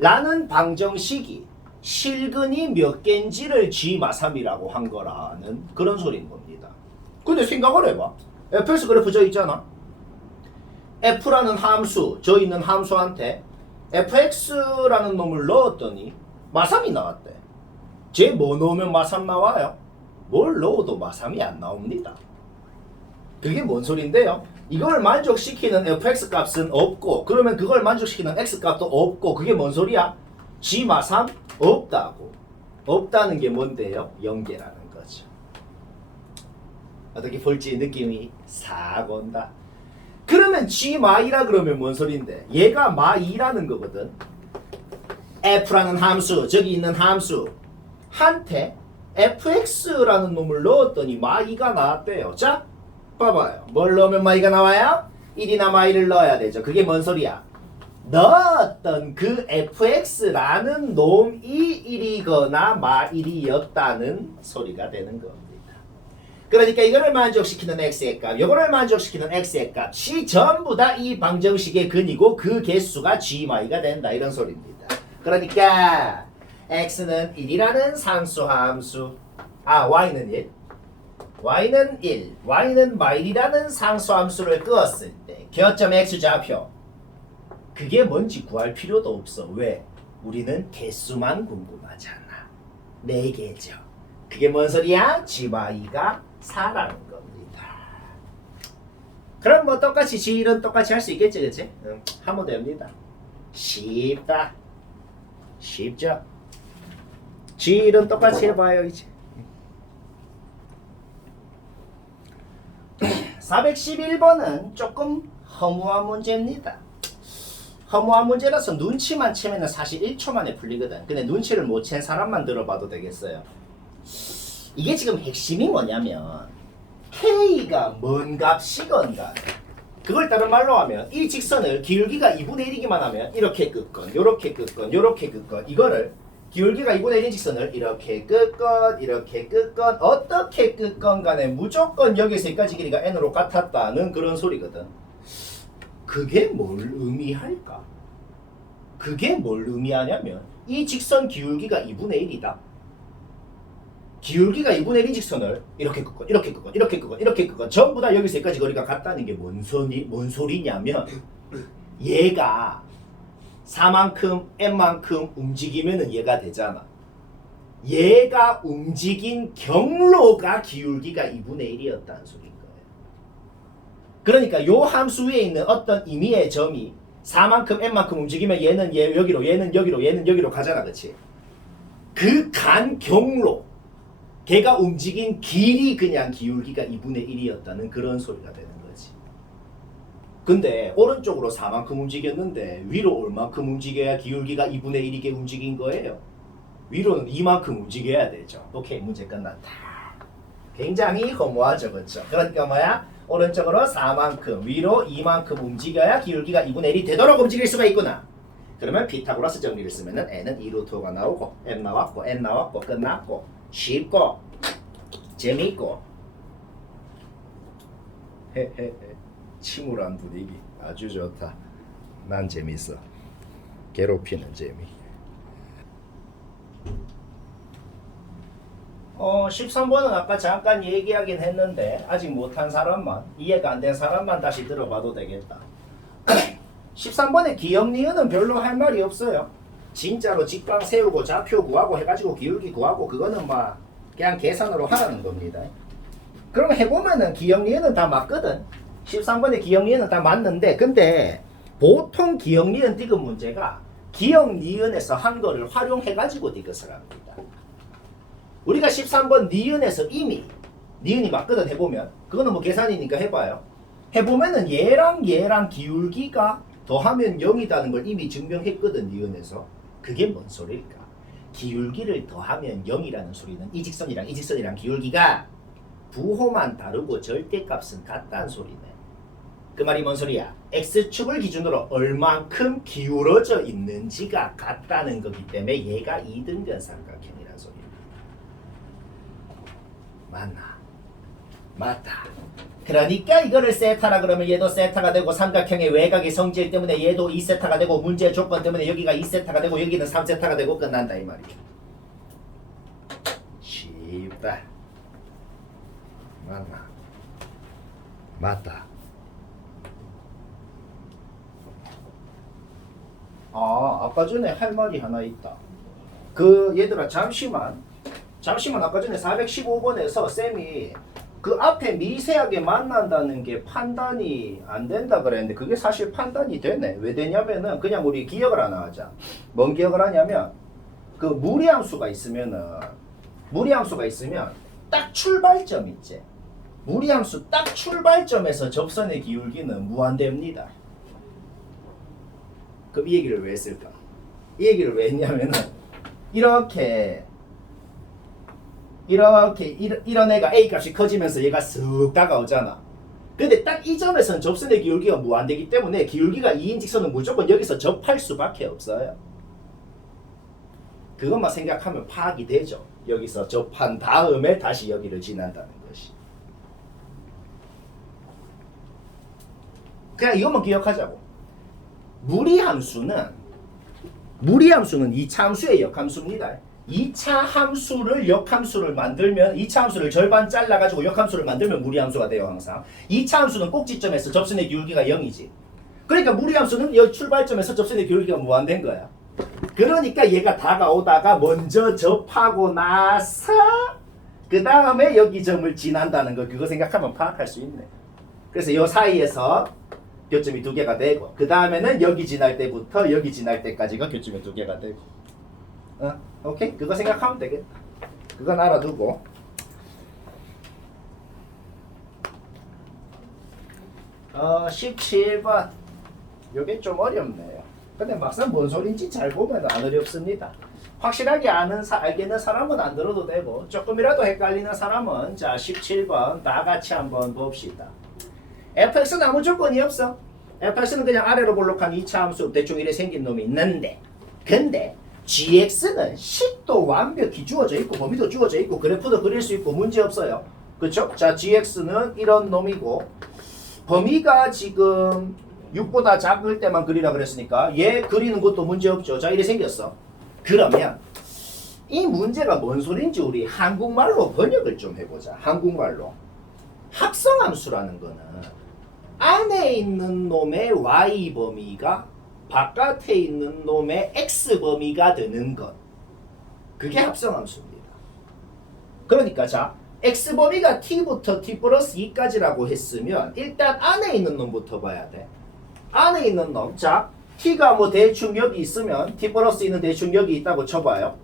라는 방정식이 실근이 몇 개인지를 G 마3이라고 한 거라는 그런 소리인 겁니다. 근데 생각을 해봐. fx 그래프 저 있잖아. f라는 함수, 저 있는 함수한테 fx라는 놈을 넣었더니 마3이 나왔대. 쟤 뭐 넣으면 마3 나와요? 뭘 넣어도 마3이 안 나옵니다. 그게 뭔 소린데요? 이걸 만족시키는 fx 값은 없고 그러면 그걸 만족시키는 x 값도 없고 그게 뭔 소리야? g 마3 없다고. 없다는 게 뭔데요? 연계라는 거죠. 어떻게 볼지 느낌이 싹 온다. 그러면 g 마2라 그러면 뭔 소린데? 얘가 마2라는 거거든. f라는 함수, 저기 있는 함수 한테 fx라는 놈을 넣었더니 마2가 나왔대요. 자, 봐봐요. 뭘 넣으면 마2가 나와요? 1이나 마2를 넣어야 되죠. 그게 뭔 소리야? 넣었던 그 fx라는 놈이 1이거나 마1이었다는 소리가 되는 겁니다. 그러니까 이거를 만족시키는 x의 값, 이거를 만족시키는 x의 값이 전부 다 이 방정식의 근이고 그 개수가 g마이가 된다 이런 소리입니다. 그러니까 x는 1이라는 상수함수, y는 1, y는 마1이라는 상수함수를 끄었을 때 교점 x좌표 그게 뭔지 구할 필요도 없어. 왜? 우리는 개수만 궁금하잖아. 4개죠. 그게 뭔 소리야? g마이가 4라는 겁니다. 그럼 뭐 똑같이 g1은 똑같이 할 수 있겠지, 그치? 하면 됩니다. 쉽다. 쉽죠? g1은 똑같이 해봐요, 이제. 411번은 조금 허무한 문제입니다. 허무한 문제라서 눈치만 채면 사실 1초 만에 풀리거든. 근데 눈치를 못 챈 사람만 들어봐도 되겠어요. 이게 지금 핵심이 뭐냐면 K가 뭔 값이건 간에 그걸 다른 말로 하면 이 직선을 기울기가 2분의 1이기만 하면 이렇게 긋건 요렇게 긋건 요렇게 긋건 이거를 기울기가 2분의 1인 직선을 이렇게 긋건 이렇게 긋건 어떻게 긋건 간에 무조건 여기서 여기까지 길이가 n으로 같았다는 그런 소리거든. 그게 뭘 의미할까? 그게 뭘 의미하냐면 이 직선 기울기가 2분의 1이다. 기울기가 2분의 1 직선을 이렇게 긋고 이렇게 긋고 이렇게 긋고 이렇게 긋고 전부 다 여기서 여기까지 거리가 같다는 게 뭔 소리냐면 얘가 4만큼 n만큼 움직이면은 얘가 되잖아. 얘가 움직인 경로가 기울기가 2분의 1이었다는 소리인 거예요. 그러니까 요 함수 위에 있는 어떤 임의의 점이 4만큼 n만큼 움직이면 얘는 여기로 얘는 여기로 얘는 여기로 가잖아. 그치? 그 간 경로 걔가 움직인 길이 그냥 기울기가 2분의 1이었다는 그런 소리가 되는 거지. 근데 오른쪽으로 4만큼 움직였는데 위로 얼만큼 움직여야 기울기가 2분의 1이게 움직인 거예요? 위로는 2만큼 움직여야 되죠. 오케이, 문제 끝났다. 굉장히 허무하죠, 그렇죠? 그러니까 뭐야? 오른쪽으로 4만큼, 위로 2만큼 움직여야 기울기가 2분의 1이 되도록 움직일 수가 있구나. 그러면 피타고라스 정리를 쓰면은 n은 2루트가 나오고 n 나왔고 n 나왔고 끝났고 쉽고 재미있고 헤헤헤 침울한 분위기 아주 좋다. 난 재밌어. 괴롭히는 재미. 13번은 아까 잠깐 얘기하긴 했는데 아직 못한 사람만, 이해가 안 된 사람만 다시 들어봐도 되겠다. 13번에 기억 니은은 별로 할 말이 없어요. 진짜로 직방 세우고 좌표 구하고 해가지고 기울기 구하고 그거는 막 그냥 계산으로 하라는 겁니다. 그럼 해보면은 기억 니은은 다 맞거든. 13번에 기억 니은은 다 맞는데 근데 보통 기억 니은 디귿 문제가 기억 니은에서 한 거를 활용해가지고 디귿을 합니다. 우리가 13번 니은에서 이미 니은이 맞거든. 해보면 그거는 뭐 계산이니까 해봐요. 해보면은 얘랑 기울기가 더하면 0이라는 걸 이미 증명했거든. 니은에서. 그게 뭔 소리일까? 기울기를 더하면 0이라는 소리는 이 직선이랑 기울기가 부호만 다르고 절대값은 같다는 소리네. 그 말이 뭔 소리야? x축을 기준으로 얼만큼 기울어져 있는지가 같다는 거기 때문에 얘가 2등변 삼각형이라는 소리야. 맞나? 맞다. 그러니까 이거를 세타라 그러면 얘도 세타가 되고 삼각형의 외곽의 성질 때문에 얘도 2세타가 되고 문제의 조건 때문에 여기가 2세타가 되고 여기는 3세타가 되고 끝난다 이 말이죠. 쉽다. 맞나? 맞다. 아까 전에 할 말이 하나 있다. 얘들아 잠시만 아까 전에 415번에서 쌤이 그 앞에 미세하게 만난다는 게 판단이 안 된다 그랬는데 그게 사실 판단이 되네. 왜 되냐면은 그냥 우리 기억을 하나 하자. 뭔 기억을 하냐면 그 무리함수가 있으면 딱 출발점 있지. 무리함수 딱 출발점에서 접선의 기울기는 무한대입니다. 그럼 이 얘기를 왜 했을까? 이 얘기를 왜 했냐면은 이런 애가 A 값이 커지면서 얘가 쓱 다가오잖아. 근데 딱 이 점에서는 접선의 기울기가 무한대기 때문에 기울기가 2인 직선은 무조건 여기서 접할 수밖에 없어요. 그것만 생각하면 파악이 되죠. 여기서 접한 다음에 다시 여기를 지난다는 것이. 그냥 이것만 기억하자고. 무리함수는 2차 함수의 역함수입니다. 2차 함수를 역함수를 만들면 2차 함수를 절반 잘라가지고 역함수를 만들면 무리함수가 돼요. 항상 2차 함수는 꼭지점에서 접선의 기울기가 0이지. 그러니까 무리함수는 이 출발점에서 접선의 기울기가 무한된 거야. 그러니까 얘가 다가오다가 먼저 접하고 나서 그 다음에 여기 점을 지난다는 거 그거 생각하면 파악할 수 있네. 그래서 이 사이에서 교점이 2개가 되고 그 다음에는 여기 지날 때부터 여기 지날 때까지가 교점이 2개가 되고 오케이? 그거 생각하면 되겠다. 그건 알아두고 17번 요게 좀 어렵네요. 근데 막상 뭔 소린지 잘 보면 안 어렵습니다. 확실하게 알겠는 사람은 안 들어도 되고 조금이라도 헷갈리는 사람은 자 17번 다 같이 한번 봅시다. fx는 아무 조건이 없어. fx는 그냥 아래로 볼록한 2차 함수 대충 이래 생긴 놈이 있는데 근데 gx는 식도 완벽히 주어져 있고 범위도 주어져 있고 그래프도 그릴 수 있고 문제 없어요. 그쵸? 자 gx는 이런 놈이고 범위가 지금 6보다 작을 때만 그리라 그랬으니까 얘 그리는 것도 문제 없죠. 자 이래 생겼어. 그러면 이 문제가 뭔 소린지 우리 한국말로 번역을 좀 해보자. 한국말로. 합성함수라는 거는 안에 있는 놈의 y 범위가 바깥에 있는 놈의 x 범위가 되는 것. 그게 합성함수입니다. 그러니까 자, x 범위가 t부터 t 플러스 2까지라고 했으면 일단 안에 있는 놈부터 봐야 돼. 안에 있는 놈. 자, t가 뭐 대충 여기 있으면 t 플러스 2는 대충 여기 있다고 쳐봐요.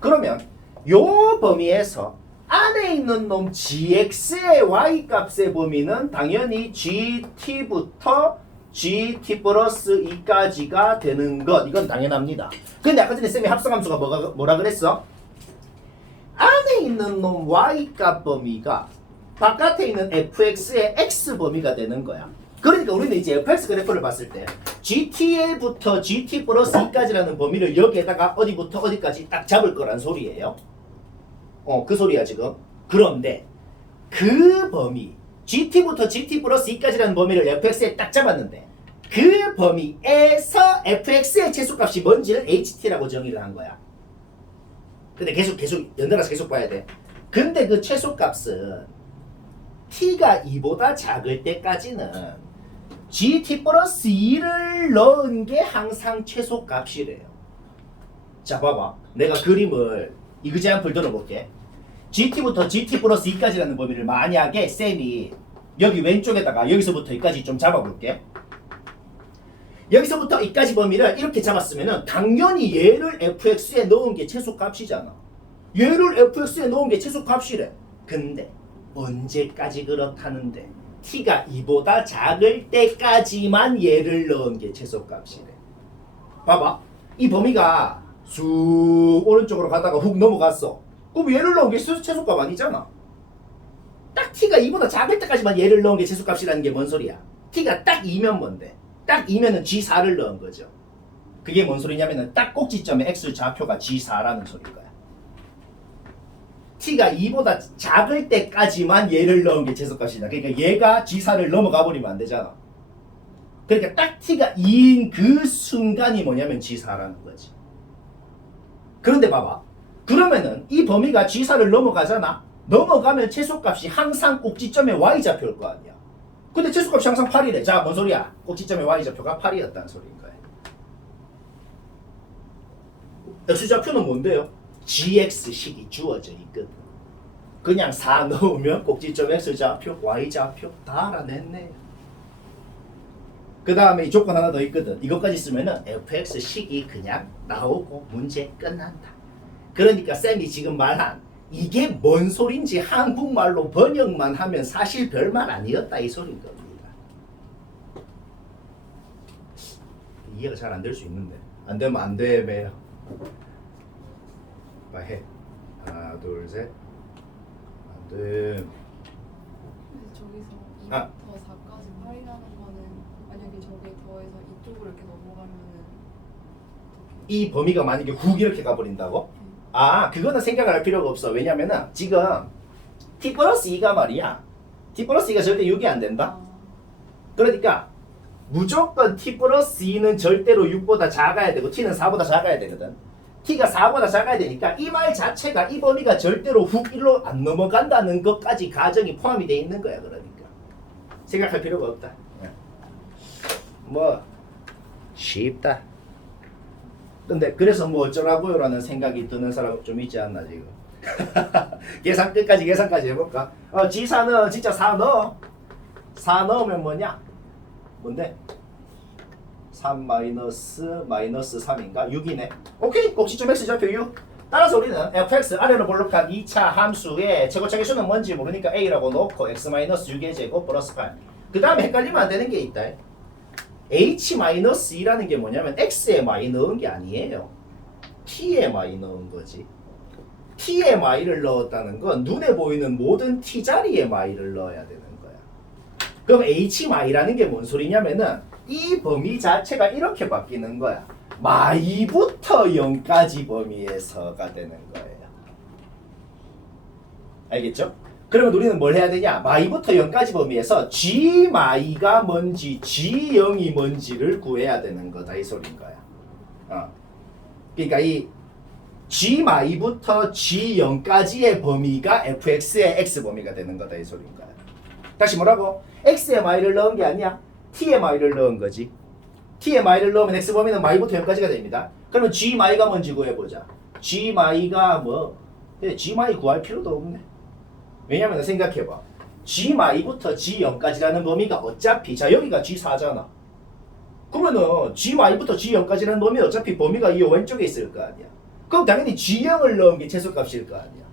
그러면 요 범위에서 안에 있는 놈 gx의 y 값의 범위는 당연히 gt부터 gt 플러스 2까지가 되는 것. 이건 당연합니다. 근데 아까 전에 쌤이 합성함수가 뭐라 그랬어? 안에 있는 놈 y 값 범위가 바깥에 있는 fx의 x 범위가 되는 거야. 그러니까 우리는 이제 fx 그래프를 봤을 때 gt부터 gt 플러스 2까지라는 범위를 여기에다가 어디부터 어디까지 딱 잡을 거란 소리예요. 그 소리야 지금. 그런데 그 범위 gt부터 gt 플러스 2까지라는 범위를 fx에 딱 잡았는데 그 범위에서 fx의 최소값이 뭔지를 ht라고 정의를 한 거야. 근데 계속 연달아서 계속 봐야 돼. 근데 그 최소값은 t가 2보다 작을 때까지는 gt 플러스 2를 넣은 게 항상 최소값이래요. 자 봐봐. 내가 그림을 이그제한플 들어볼게. gt부터 gt 플러스 2까지라는 범위를 만약에 쌤이 여기 왼쪽에다가 여기서부터 여기까지 좀 잡아볼게. 여기서부터 여기까지 범위를 이렇게 잡았으면은 당연히 얘를 fx에 넣은 게 최소값이잖아. 얘를 fx에 넣은 게 최소값이래. 근데 언제까지 그렇다는데 t가 2보다 작을 때까지만 얘를 넣은 게 최소값이래. 봐봐. 이 범위가 쑥 오른쪽으로 가다가 훅 넘어갔어. 그럼 얘를 넣은 게 최소값 아니잖아. 딱 t가 2보다 작을 때까지만 얘를 넣은 게 최소값이라는 게 뭔 소리야? t가 딱 2면 뭔데? 딱 2면은 g4를 넣은 거죠. 그게 뭔 소리냐면은 딱 꼭지점에 x 좌표가 g4라는 소리인 거야. t가 2보다 작을 때까지만 얘를 넣은 게 최소값이다. 그러니까 얘가 g4를 넘어가 버리면 안 되잖아. 그러니까 딱 t가 2인 그 순간이 뭐냐면 g4라는 거지. 그런데 봐봐. 그러면은 이 범위가 g4를 넘어가잖아. 넘어가면 최소값이 항상 꼭지점에 y좌표일 거 아니야. 근데 최소값이 항상 8이래. 자, 뭔 소리야? 꼭지점의 y좌표가 8이었다는 소리인 거야. x좌표는 뭔데요? gx식이 주어져 있거든. 그냥 4 넣으면 꼭지점 x좌표, y좌표 다 알아냈네. 그 다음에 이 조건 하나 더 있거든. 이것까지 쓰면은 fx식이 그냥 나오고 문제 끝난다. 그러니까 쌤이 지금 말한 이게 뭔 소린지 한국말로 번역만 하면 사실 별말 아니었다 이 소린 겁니다. 이해가 잘 안 될 수 있는데 안 되면 안 돼. 매요. 빨리 해. 하나 둘 셋. 안 돼. 근데 저기서 2부터 4까지 8이라는 거는 만약에 저게 더해서 이쪽으로 이렇게 넘어가면은 이 범위가 만약에 훅 이렇게 가버린다고? 아, 그거는 생각을 할 필요가 없어. 왜냐면은 지금 t 플러스 2가 말이야. t 플러스 2가 절대 6이 안 된다. 그러니까 무조건 t 플러스 2는 절대로 6보다 작아야 되고 t는 4보다 작아야 되거든. t가 4보다 작아야 되니까 이 말 자체가 이 범위가 절대로 훅 일로 안 넘어간다는 것까지 가정이 포함이 돼 있는 거야. 그러니까 생각할 필요가 없다. 뭐 쉽다. 근데 그래서 뭐 어쩌라고요 라는 생각이 드는 사람 좀 있지 않나 지금. 계산 끝까지 계산까지 해볼까? G4는 진짜 4 넣어. 4 넣으면 뭐냐? 뭔데? 3 마이너스 3인가? 6이네. 오케이. 꼭지점 x좌표 6. 따라서 우리는 fx 아래로 볼록한 2차 함수의 최고차기 수는 뭔지 모르니까 a라고 놓고 x 6의 제곱 플러스 8. 그 다음에 헷갈리면 안 되는 게 있다. h-2라는 게 뭐냐면 x에 마이 넣은 게 아니에요. t에 마이 넣은 거지. t에 마이를 넣었다는 건 눈에 보이는 모든 t자리에 마이를 넣어야 되는 거야. 그럼 h-마이라는 게 뭔 소리냐면은 이 범위 자체가 이렇게 바뀌는 거야. 마이부터 0까지 범위에서가 되는 거예요. 알겠죠? 그러면 우리는 뭘 해야 되냐? 마이부터 0까지 범위에서 g마이가 뭔지 g0이 뭔지를 구해야 되는 거다 이 소리인 거야. 그러니까 이 G-부터 G0까지의 범위가 fx의 x 범위가 되는 거다 이 소리인가요? 다시 뭐라고? x에 y를 넣은 게 아니야. t에 y를 넣은 거지. t에 y를 넣으면 x 범위는 y부터 0까지가 됩니다. 그러면 G-가 뭔지 구해보자. G-가 뭐? G- 구할 필요도 없네. 왜냐면 생각해봐. G-부터 G0까지라는 범위가 어차피 자 여기가 G4잖아. 그러면은 G-부터 G0까지라는 범위는 어차피 범위가 이 왼쪽에 있을 거 아니야. 그럼 당연히 G0을 넣은 게 최소값일 거 아니야.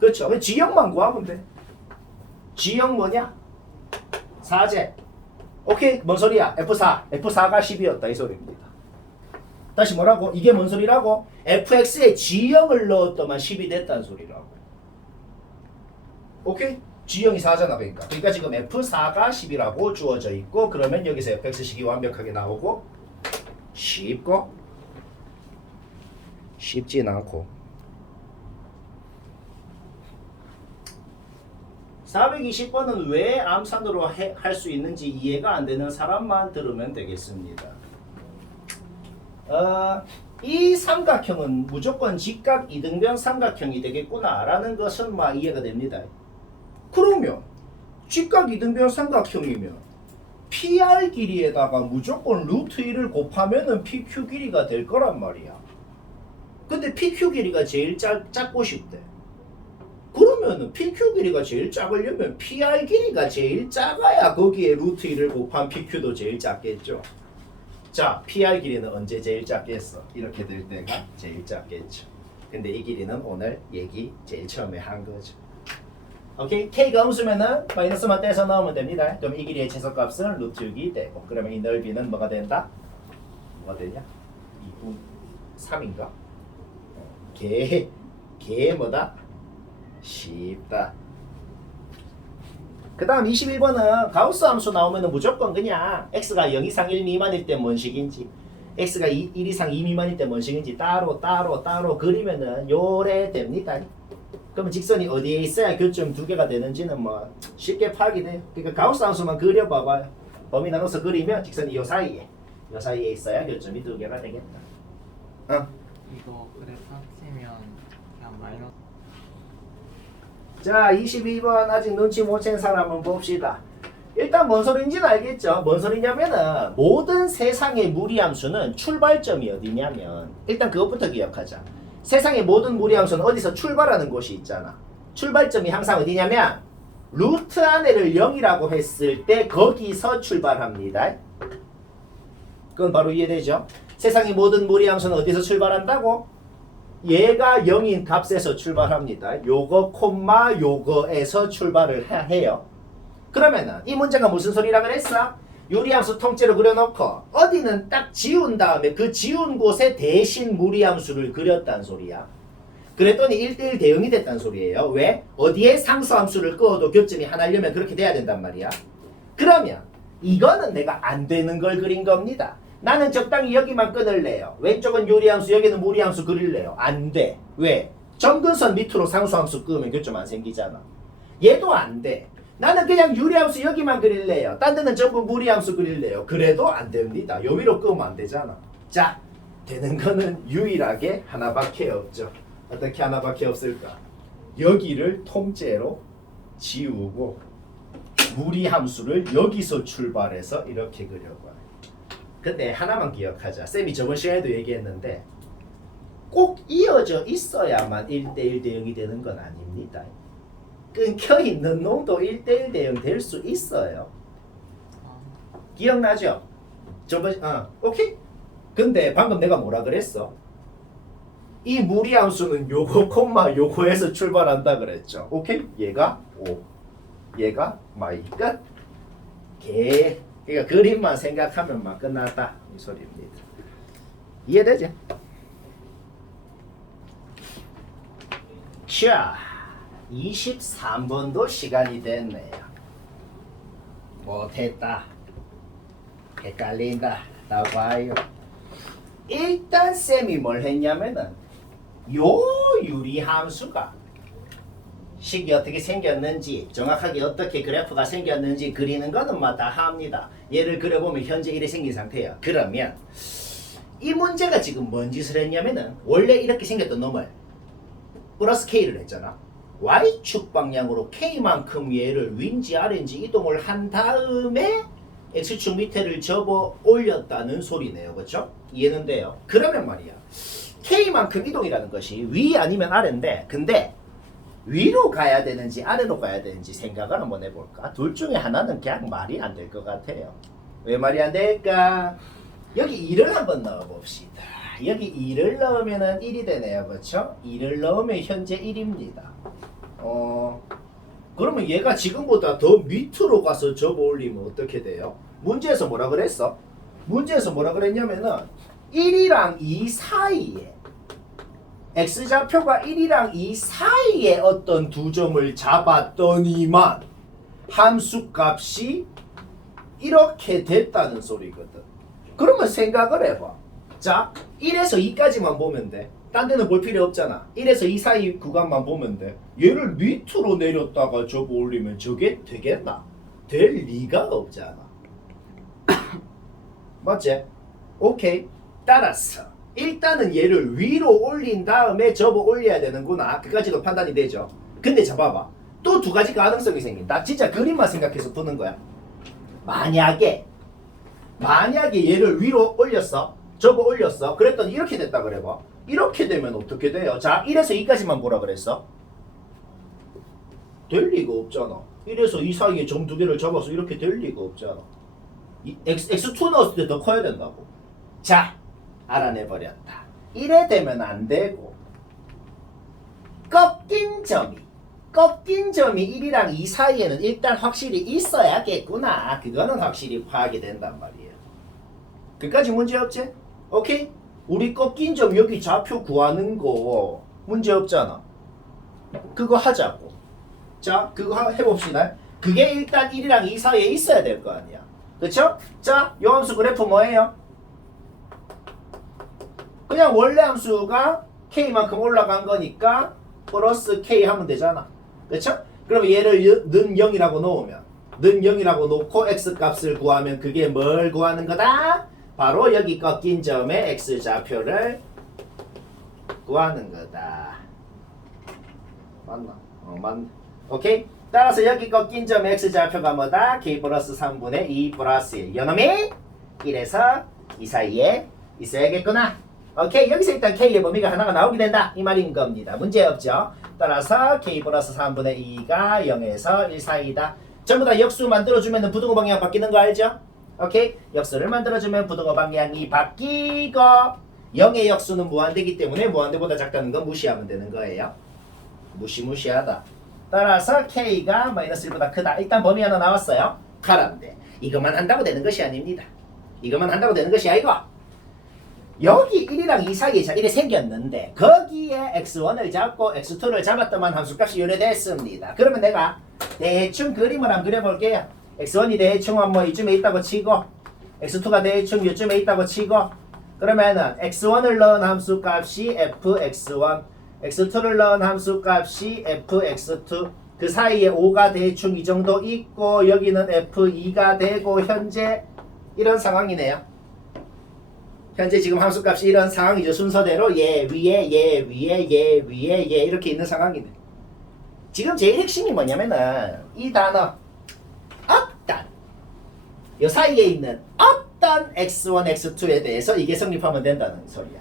그렇죠. G0만 구하면 돼. G0 뭐냐? 4제. 오케이. 뭔 소리야? F4. F4가 10이었다 이 소리입니다. 다시 뭐라고? 이게 뭔 소리라고? fx에 G0을 넣었더만 10이 됐다는 소리라고. 오케이? G0이 4잖아 그러니까. 그러니까 지금 F4가 10이라고 주어져 있고 그러면 여기서 fx식이 완벽하게 나오고 쉽고 쉽진 않고 420번은 왜 암산으로 할 수 있는지 이해가 안 되는 사람만 들으면 되겠습니다. 이 삼각형은 무조건 직각 이등변 삼각형이 되겠구나 라는 것은 막 이해가 됩니다. 그러면 직각 이등변 삼각형이면 PR 길이에다가 무조건 루트 1을 곱하면은 PQ 길이가 될 거란 말이야. 근데 PQ 길이가 제일 작고 싶대. 그러면은 PQ 길이가 제일 작으려면 PR 길이가 제일 작아야 거기에 루트 1을 곱한 PQ도 제일 작겠죠. 자, PR 길이는 언제 제일 작겠어? 이렇게 될 때가 제일 작겠죠. 근데 이 길이는 오늘 얘기 제일 처음에 한 거죠. 오케이? K가 음수면은 마이너스만 떼서 넣으면 됩니다. 그럼 이 길이의 최소값은 루트 6이 되고 그러면 이 넓이는 뭐가 된다? 뭐가 되냐? 2분 3인가? 개 뭐다? 쉽다. 그 다음 21번은 가우스 함수 나오면 무조건 그냥 x가 0 이상 1 미만일 때 뭔 식인지 x가 1 이상 2 미만일 때 뭔 식인지 따로 그리면은 요래 됩니다. 그러면 직선이 어디에 있어야 교점 두 개가 되는지는 뭐 쉽게 파악이 돼요. 그러니까 가우스 함수만 그려봐봐요. 범위 나눠서 그리면 직선이 요 사이에 있어야 교점이 두 개가 되겠다. 이거 그래프 합치면 그냥 마이너스. 자 22번 아직 눈치 못 챈 사람은 봅시다. 일단 뭔 소리인지는 알겠죠? 뭔 소리냐면은 모든 세상의 무리함수는 출발점이 어디냐면 일단 그것부터 기억하자. 세상의 모든 무리함수는 어디서 출발하는 곳이 있잖아. 출발점이 항상 어디냐면 루트 안에를 0이라고 했을 때 거기서 출발합니다. 그건 바로 이해되죠? 세상의 모든 무리함수는 어디서 출발한다고? 얘가 0인 값에서 출발합니다. 요거 콤마 요거에서 출발을 해요. 그러면은 이 문제가 무슨 소리라 그랬어? 유리함수 통째로 그려놓고 어디는 딱 지운 다음에 그 지운 곳에 대신 무리함수를 그렸단 소리야. 그랬더니 1대1 대응이 됐단 소리예요. 왜? 어디에 상수함수를 그어도 교점이 하나려면 그렇게 돼야 된단 말이야. 그러면 이거는 내가 안 되는 걸 그린 겁니다. 나는 적당히 여기만 끊을래요. 왼쪽은 유리함수, 여기는 무리함수 그릴래요. 안 돼. 왜? 점근선 밑으로 상수함수 그으면 교점 안 생기잖아. 얘도 안 돼. 나는 그냥 유리함수 여기만 그릴래요. 딴 데는 전부 무리함수 그릴래요. 그래도 안 됩니다. 요 위로 끄면 안 되잖아. 자, 되는 거는 유일하게 하나밖에 없죠. 어떻게 하나밖에 없을까? 여기를 통째로 지우고 무리함수를 여기서 출발해서 이렇게 그려봐요. 근데 하나만 기억하자. 쌤이 저번 시간에도 얘기했는데 꼭 이어져 있어야만 1대1 대응이 되는 건 아닙니다. 끊겨있는 놈도 1대1 대응 될 수 있어요. 기억나죠? 저번 오케이? 근데 방금 내가 뭐라 그랬어? 이 무리함수는 요거 콤마 요거에서 출발한다 그랬죠. 오케이? 얘가 5 얘가 마이 끝. 그러니까 그림만 생각하면 막 끝났다 이 소리입니다. 이해되지? 자 23번도 시간이 됐네요. 못했다. 헷갈린다. 나 봐요. 일단 쌤이 뭘 했냐면은 요 유리함수가 식이 어떻게 생겼는지 정확하게 어떻게 그래프가 생겼는지 그리는 거는 다 합니다. 얘를 그려보면 현재 이래 생긴 상태예요. 그러면 이 문제가 지금 뭔 짓을 했냐면은 원래 이렇게 생겼던 놈을 플러스 K를 했잖아. Y축 방향으로 K만큼 얘를 위인지 아래인지 이동을 한 다음에 X축 밑에를 접어 올렸다는 소리네요. 그렇죠? 이해는 돼요? 그러면 말이야. K만큼 이동이라는 것이 위 아니면 아래인데 근데 위로 가야 되는지 아래로 가야 되는지 생각을 한번 해볼까? 둘 중에 하나는 그냥 말이 안 될 것 같아요. 왜 말이 안 될까? 여기 2를 한번 넣어봅시다. 여기 2를 넣으면 1이 되네요. 그렇죠? 2를 넣으면 현재 1입니다. 그러면 얘가 지금보다 더 밑으로 가서 접어 올리면 어떻게 돼요? 문제에서 뭐라 그랬어? 문제에서 뭐라 그랬냐면은 1이랑 2 사이에 X좌표가 1이랑 2 사이에 어떤 두 점을 잡았더니만 함수값이 이렇게 됐다는 소리거든. 그러면 생각을 해봐. 자, 1에서 2까지만 보면 돼. 딴 데는 볼 필요 없잖아. 1에서 2 사이 구간만 보면 돼. 얘를 밑으로 내렸다가 접어 올리면 저게 되겠나? 될 리가 없잖아. 맞지? 오케이. 따라서 일단은 얘를 위로 올린 다음에 접어 올려야 되는구나. 그까지도 판단이 되죠. 근데 자 봐봐. 또 두 가지 가능성이 생긴다. 진짜 그림만 생각해서 푸는 거야. 만약에 얘를 위로 올렸어. 접어 올렸어. 그랬더니 이렇게 됐다 그래봐. 이렇게 되면 어떻게 돼요? 자, 1에서 2까지만 보라 그랬어. 될 리가 없잖아. 1에서 2 사이에 점 두 개를 잡아서 이렇게 될 리가 없잖아. X2 넣었을 때 더 커야 된다고. 자, 알아내버렸다. 이래 되면 안 되고 꺾인 점이 1이랑 2 사이에는 일단 확실히 있어야겠구나. 그거는 확실히 파악이 된단 말이에요. 그까지 문제 없지? 오케이? 우리 꺾인 점 여기 좌표 구하는 거 문제 없잖아. 그거 하자고. 자, 그거 해봅시다. 그게 일단 1이랑 2 사이에 있어야 될 거 아니야. 그쵸? 자, 요 함수 그래프 뭐예요? 그냥 원래 함수가 K만큼 올라간 거니까 플러스 K 하면 되잖아. 그쵸? 그러면 얘를 는 0이라고 놓으면 는 0이라고 놓고 X값을 구하면 그게 뭘 구하는 거다? 바로 여기 꺾인 점의 X좌표를 구하는 거다. 맞나? 맞네. 오케이? 따라서 여기 꺾인 점의 X좌표가 뭐다? K 플러스 3분의 2 플러스 1. 요놈이 1에서 2 사이에 있어야겠구나. 오케이, 여기서 일단 K의 범위가 하나가 나오게 된다 이 말인 겁니다. 문제 없죠? 따라서 K 플러스 3분의 2가 0에서 1 사이다. 전부 다 역수 만들어주면 부등호 방향 바뀌는 거 알죠? 오케이, 역수를 만들어주면 부등호 방향이 바뀌고 0의 역수는 무한대기 때문에 무한대보다 작다는 건 무시하면 되는 거예요. 무시무시하다. 따라서 K가 마이너스 1보다 크다. 일단 범위 하나 나왔어요. 가라는데 이것만 한다고 되는 것이 아닙니다. 이것만 한다고 되는 것이 아니고 여기 1이랑 2 사이에 자, 이래 생겼는데 거기에 x1을 잡고 x2를 잡았더만 함수값이 요래됐습니다. 그러면 내가 대충 그림을 한번 그려볼게요. x1이 대충 뭐 이쯤에 있다고 치고 x2가 대충 이쯤에 있다고 치고 그러면은 x1을 넣은 함수값이 fx1 x2를 넣은 함수값이 fx2 그 사이에 5가 대충 이 정도 있고 여기는 f2가 되고 현재 이런 상황이네요. 현재 지금 함수값이 이런 상황이죠. 순서대로 얘 위에 얘 위에 얘 위에 얘 이렇게 있는 상황이네. 지금 제일 핵심이 뭐냐면은 이 단어 어떤 이 사이에 있는 어떤 x1, x2에 대해서 이게 성립하면 된다는 소리야.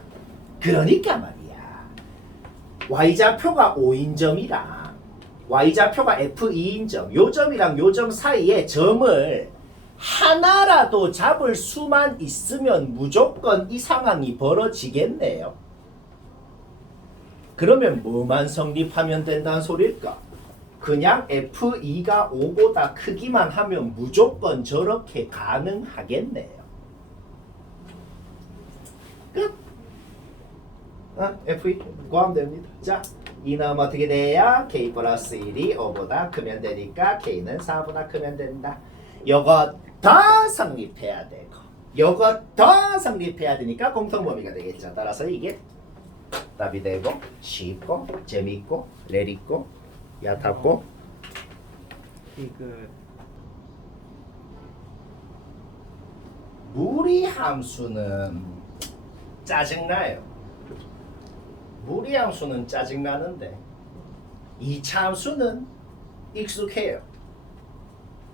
그러니까 말이야. y좌표가 5인 점이랑 y좌표가 f2인 점, 요 점이랑 요 점 사이에 점을 하나라도 잡을 수만 있으면 무조건 이 상황이 벌어지겠네요. 그러면 뭐만 성립하면 된다는 소릴까? 그냥 F2가 5보다 크기만 하면 무조건 저렇게 가능하겠네요. 끝. F2 구하면 됩니다. 자, 이 나오면 어떻게 돼요? K 플러스 1이 5보다 크면 되니까 K는 4보다 크면 된다. 요거 더 성립해야 되고 요거 더 성립해야 되니까 공통범위가 되겠죠. 따라서 이게 답이 되고 쉽고 재밌고 레리고 얕았고 무리함수는 짜증나요. 무리함수는 짜증나는데 2차 함수는 익숙해요.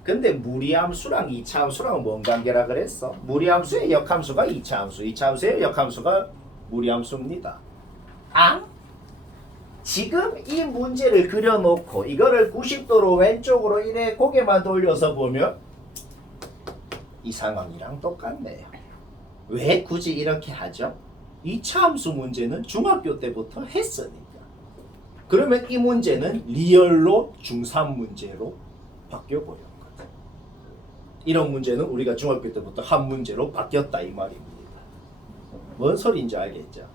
근데 무리함수랑 2차 함수랑 뭔 관계라 그랬어? 무리함수의 역함수가 2차 함수, 2차 함수의 역함수가 무리함수입니다. 아? 지금 이 문제를 그려놓고 이거를 90도로 왼쪽으로 이래 고개만 돌려서 보면 이 상황이랑 똑같네요. 왜 굳이 이렇게 하죠? 2차 함수 문제는 중학교 때부터 했으니까. 그러면 이 문제는 리얼로 중3 문제로 바뀌어버린 거죠. 이런 문제는 우리가 중학교 때부터 한 문제로 바뀌었다 이 말입니다. 뭔 소리인지 알겠죠?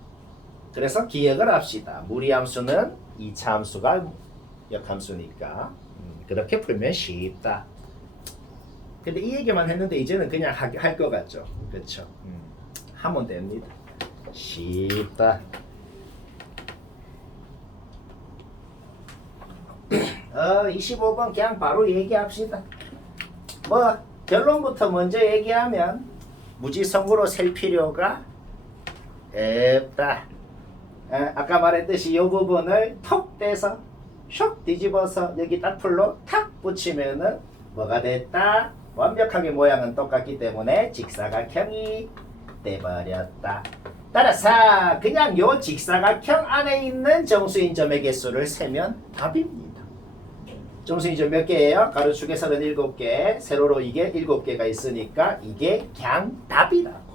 그래서 기억을 합시다. 무리함수는 2차 함수가 역함수니까 그렇게 풀면 쉽다. 근데 이 얘기만 했는데 이제는 그냥 할 것 같죠? 그렇죠? 하면 됩니다. 쉽다. 25번 그냥 바로 얘기합시다. 뭐 결론부터 먼저 얘기하면 무지성으로 셀 필요가 없다. 아까 말했듯이 이 부분을 톡 떼서 슉 뒤집어서 여기 딱풀로 탁 붙이면은 뭐가 됐다? 완벽하게 모양은 똑같기 때문에 직사각형이 돼버렸다. 따라서 그냥 요 직사각형 안에 있는 정수인 점의 개수를 세면 답입니다. 정수인 점 몇 개예요? 가로축에서는 7개, 세로로 이게 7개가 있으니까 이게 그냥 답이라고.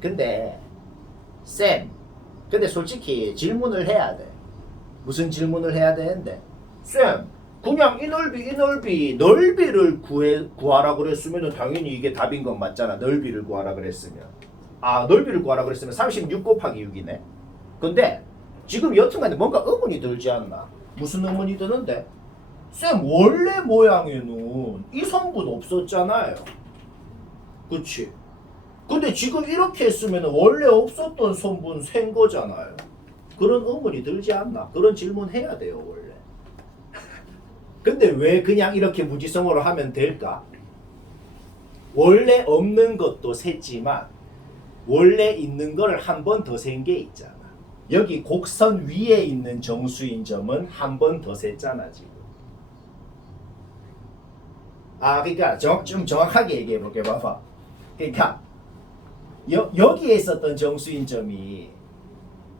근데 쌤, 근데 솔직히 질문을 해야 돼. 무슨 질문을 해야 되는데? 쌤, 그냥 이 넓이 넓이를 구하라 그랬으면 당연히 이게 답인 건 맞잖아. 넓이를 구하라 그랬으면. 아, 넓이를 구하라 그랬으면 36 곱하기 6이네. 근데 지금 여튼간에 뭔가 의문이 들지 않나? 무슨 의문이 드는데? 쌤, 원래 모양에는 이 성분 없었잖아요. 그치? 근데 지금 이렇게 했으면 원래 없었던 성분 센 거잖아요. 그런 의문이 들지 않나? 그런 질문 해야 돼요, 원래. 근데 왜 그냥 이렇게 무지성으로 하면 될까? 원래 없는 것도 셌지만 원래 있는 걸 한 번 더 센 게 있잖아. 여기 곡선 위에 있는 정수인 점은 한 번 더 셌잖아, 지금. 아, 그러니까 좀 정확하게 얘기해 볼게. 봐봐. 그러니까 여기에 있었던 정수인 점이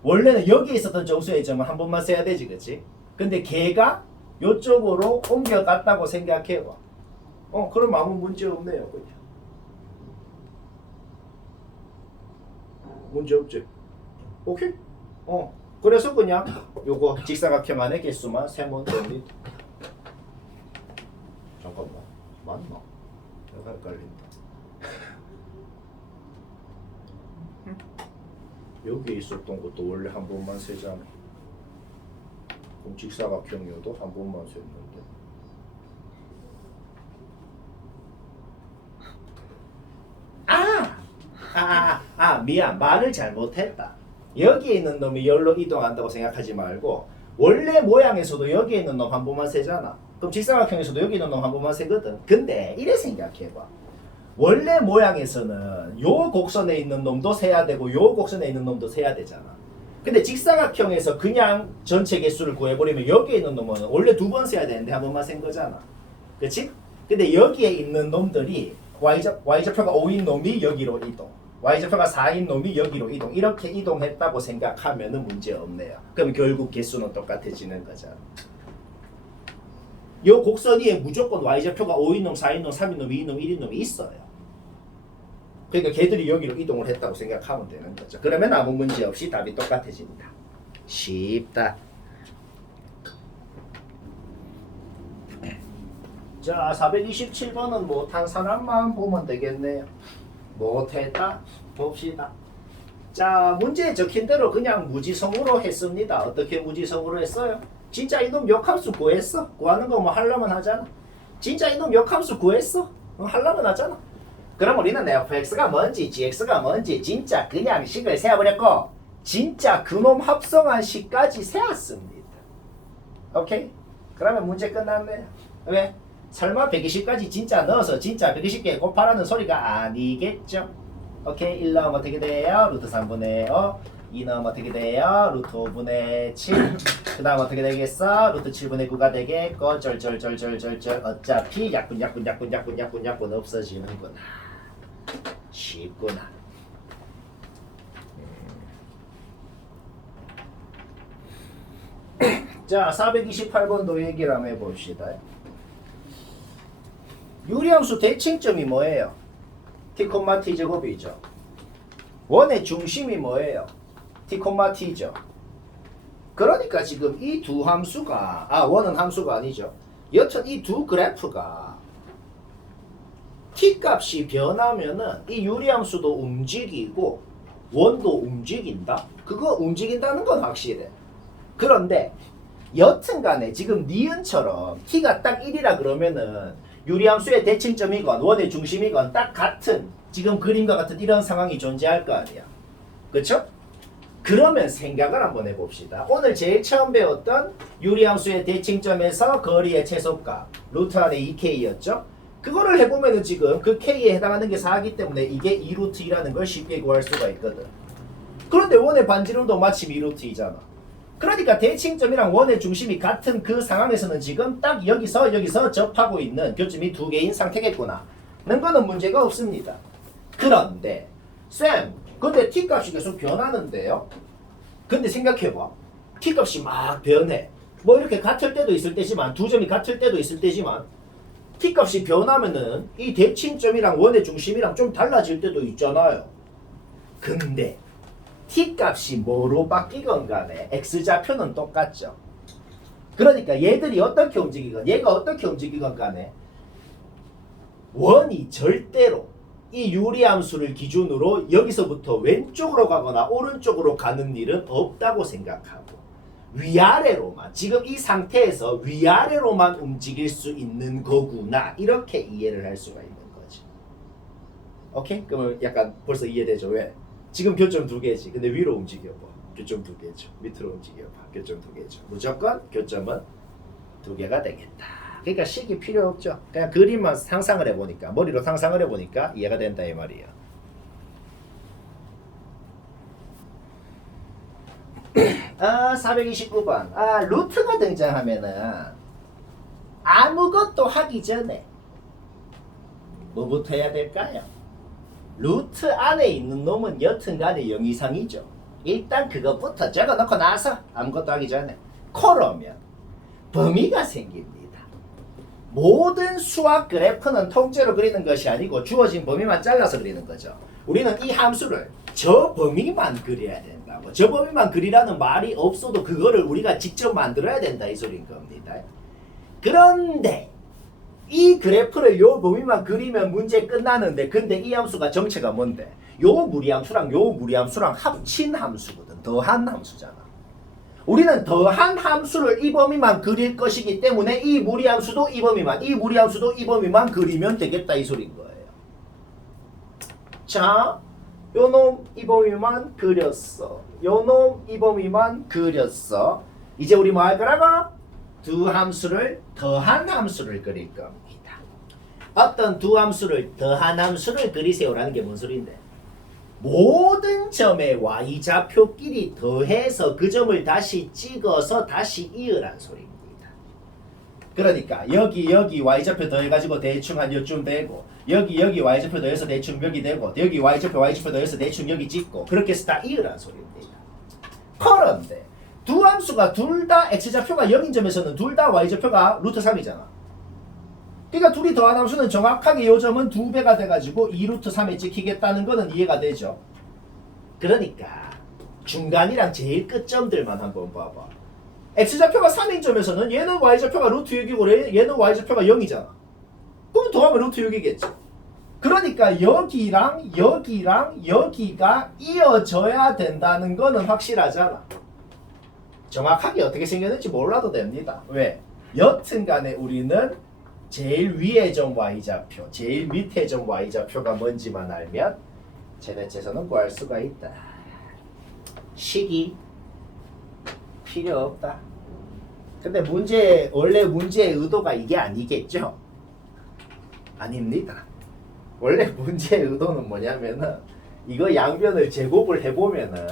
원래는 여기에 있었던 정수인 점은 한 번만 세야 되지, 그치? 근데 걔가 요쪽으로 옮겨갔다고 생각해봐. 그럼 아무 문제 없네요, 그냥. 문제 없지? 오케이? 그래서 그냥 요거 직사각형 안에 개수만 세면 됩니다. 잠깐만, 맞나? 내가 헷갈린다. 여기에 있었던 것도 원래 한 번만 세잖아. 그럼 직사각형이어도 한 번만 셌는데. 미안, 말을 잘못했다. 여기에 있는 놈이 여기로 이동한다고 생각하지 말고 원래 모양에서도 여기에 있는 놈 한 번만 세잖아. 그럼 직사각형에서도 여기 있는 놈 한 번만 세거든. 근데 이래 생각해봐. 원래 모양에서는 요 곡선에 있는 놈도 세야 되고 요 곡선에 있는 놈도 세야 되잖아. 근데 직사각형에서 그냥 전체 개수를 구해버리면 여기에 있는 놈은 원래 2번 세야 되는데 한 번만 센 거잖아. 그치? 근데 여기에 있는 놈들이 y좌표가 5인 놈이 여기로 이동, y좌표가 4인 놈이 여기로 이동, 이렇게 이동했다고 생각하면 문제 없네요. 그럼 결국 개수는 똑같아지는 거잖아. 요 곡선 위에 무조건 y좌표가 5인 놈, 4인 놈, 3인 놈, 2인 놈, 1인 놈이 있어요. 그러니까 걔들이 여기로 이동을 했다고 생각하면 되는 거죠. 그러면 아무 문제 없이 답이 똑같아집니다. 쉽다. 자, 427번은 못한 사람만 보면 되겠네요. 못했다? 봅시다. 자, 문제에 적힌 대로 그냥 무지성으로 했습니다. 어떻게 무지성으로 했어요? 진짜 이놈 역함수 구했어. 구하는 거 뭐 하려면 하잖아. 진짜 이놈 역함수 구했어. 하려면 하잖아. 그럼 우리는 fx가 뭔지 gx가 뭔지 진짜 그냥 식을 세어버렸고 진짜 그놈 합성한 식까지 세었습니다. 오케이? 그러면 문제 끝났네요. 왜? 설마 120까지 진짜 넣어서 진짜 120개 곱하라는 소리가 아니겠죠? 오케이. 1 넣으면 어떻게 돼요? 루트 3분의 5. 2 넣으면 어떻게 돼요? 루트 5분의 7. 그 다음 어떻게 되겠어? 루트 7분의 9가 되겠고 쩔쩔쩔쩔쩔쩔 어차피 약분 없어지는구나. 쉽구나. 자, 428번도 얘기를 한번 해봅시다. 유리함수 대칭점이 뭐예요? t, t 제곱이죠. 원의 중심이 뭐예요? t, t죠. 그러니까 지금 이 두 함수가 원은 함수가 아니죠. 여튼 이 두 그래프가 t 값이 변하면은 이 유리함수도 움직이고 원도 움직인다? 그거 움직인다는 건 확실해. 그런데 여튼간에 지금 니은처럼 t가 딱 1이라 그러면은 유리함수의 대칭점이건 원의 중심이건 딱 같은 지금 그림과 같은 이런 상황이 존재할 거 아니야. 그쵸? 그러면 생각을 한번 해봅시다. 오늘 제일 처음 배웠던 유리함수의 대칭점에서 거리의 최소값 루트 안에 2k였죠? 그거를 해보면은 지금 그 k에 해당하는 게 4이기 때문에 이게 2루트 2라는 걸 쉽게 구할 수가 있거든. 그런데 원의 반지름도 마침 2루트 2잖아. 그러니까 대칭점이랑 원의 중심이 같은 그 상황에서는 지금 딱 여기서 접하고 있는 교점이 두 개인 상태겠구나. 는 거는 문제가 없습니다. 그런데 쌤, 근데 t값이 계속 변하는데요? 근데 생각해봐. t값이 막 변해. 뭐 이렇게 같을 때도 있을 때지만 두 점이 같을 때도 있을 때지만 t값이 변하면은 이 대칭점이랑 원의 중심이랑 좀 달라질 때도 있잖아요. 근데 t값이 뭐로 바뀌건 간에 x좌표는 똑같죠. 그러니까 얘들이 어떻게 움직이건 얘가 어떻게 움직이건 간에 원이 절대로 이 유리함수를 기준으로 여기서부터 왼쪽으로 가거나 오른쪽으로 가는 일은 없다고 생각하고 위아래로만 지금 이 상태에서 위아래로만 움직일 수 있는 거구나 이렇게 이해를 할 수가 있는 거지. 오케이? 그러면 약간 벌써 이해되죠? 왜? 지금 교점 두 개지. 근데 위로 움직여봐. 교점 두 개죠. 밑으로 움직여봐. 교점 두 개죠. 무조건 교점은 두 개가 되겠다. 그러니까 식이 필요 없죠. 그냥 그림만 상상을 해보니까 머리로 상상을 해보니까 이해가 된다 이 말이에요. 아 429번 루트가 등장하면은 아무것도 하기 전에 뭐부터 해야 될까요? 루트 안에 있는 놈은 여튼간에 0 이상이죠. 일단 그것부터 적어놓고 나서 아무것도 하기 전에 그러면 범위가 생깁니다. 모든 수학 그래프는 통째로 그리는 것이 아니고 주어진 범위만 잘라서 그리는 거죠. 우리는 이 함수를 저 범위만 그려야 된다고. 저 범위만 그리라는 말이 없어도 그거를 우리가 직접 만들어야 된다 이 소리인 겁니다. 그런데 이 그래프를 요 범위만 그리면 문제 끝나는데 근데 이 함수가 정체가 뭔데? 요 무리함수랑 요 무리함수랑 합친 함수거든. 더한 함수잖아. 우리는 더한 함수를 이 범위만 그릴 것이기 때문에 이 무리함수도 이 범위만, 이 무리함수도 이 범위만 그리면 되겠다 이 소리인 거예요. 자, 요놈 이 범위만 그렸어. 요놈 이 범위만 그렸어. 이제 우리 뭐 할 거라고? 두 함수를 더한 함수를 그릴 겁니다. 어떤 두 함수를 더한 함수를 그리세요라는 게 뭔 소리인데? 모든 점의 y좌표끼리 더해서 그 점을 다시 찍어서 다시 이으란 소리입니다. 그러니까 여기 y좌표 더해가지고 대충 한 요쯤 되고 여기 y좌표 더해서 대충 여기 되고 여기 y좌표 더해서 대충 여기 찍고 그렇게 해서 다 이으란 소리입니다. 그런데 두 함수가 둘 다 x좌표가 0인 점에서는 둘 다 y좌표가 루트 3이잖아. 그러니까 둘이 더한 함수는 정확하게 요 점은 2배가 돼가지고 2루트 3에 찍히겠다는 거는 이해가 되죠. 그러니까 중간이랑 제일 끝점들만 한번 봐봐. x좌표가 3인 점에서는 얘는 y좌표가 루트 6이고 얘는 y좌표가 0이잖아. 그럼 더하면 루트 6이겠지. 그러니까 여기랑 여기가 이어져야 된다는 거는 확실하잖아. 정확하게 어떻게 생겼는지 몰라도 됩니다. 왜? 여튼간에 우리는 제일 위에 점 y좌표, 제일 밑에 점 y좌표가 뭔지만 알면 제네체에서는 구할 수가 있다. 식이 필요 없다. 근데 원래 문제의 의도가 이게 아니겠죠? 아닙니다. 원래 문제의 의도는 뭐냐면은 이거 양변을 제곱을 해보면은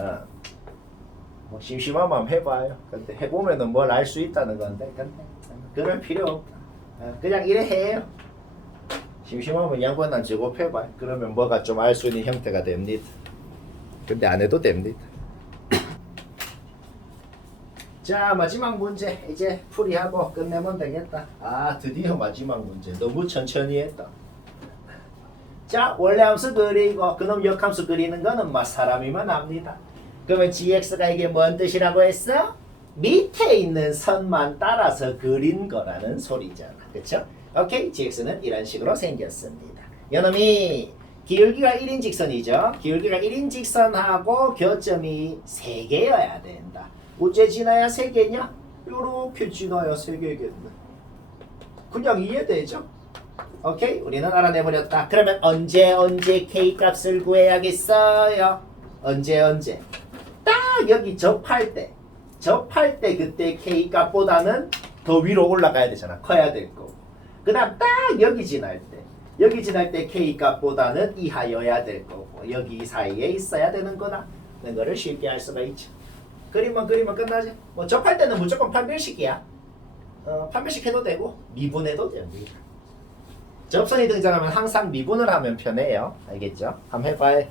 뭐 심심하면 한번 해봐요. 근데 해보면은 뭘 알 수 있다는 건데 근데 그럴 필요 없다. 그냥 이래 해요. 심심하면 양변을 제곱해봐요. 그러면 뭐가 좀 알 수 있는 형태가 됩니다. 근데 안 해도 됩니다. 자, 마지막 문제 이제 풀이하고 끝내면 되겠다. 아, 드디어 마지막 문제. 너무 천천히 했다. 자, 원래 함수 그리고 그놈 역함수 그리는 거는 막 사람이만 합니다. 그러면 gx가 이게 뭔 뜻이라고 했어? 밑에 있는 선만 따라서 그린 거라는 소리잖아. 그쵸? 오케이, gx는 이런 식으로 생겼습니다. 요놈이 기울기가 1인 직선이죠. 기울기가 1인 직선하고 교점이 3개여야 된다. 어째 지나야 3개냐? 요렇게 지나야 3개겠네. 그냥 이해되죠? 오케이? 우리는 알아내버렸다. 그러면 언제 K값을 구해야겠어요? 언제? 딱 여기 접할 때 그때 K값보다는 더 위로 올라가야 되잖아. 커야 될 거고. 그 다음 딱 여기 지날 때 K값보다는 이하여야 될 거고 여기 사이에 있어야 되는 거다. 는 거를 쉽게 알 수가 있죠. 그리면 끝나지. 뭐 접할 때는 무조건 판별식이야. 판별식 해도 되고 미분해도 됩니다. 접선이 등장하면 항상 미분을 하면 편해요. 알겠죠? 한번 해봐요.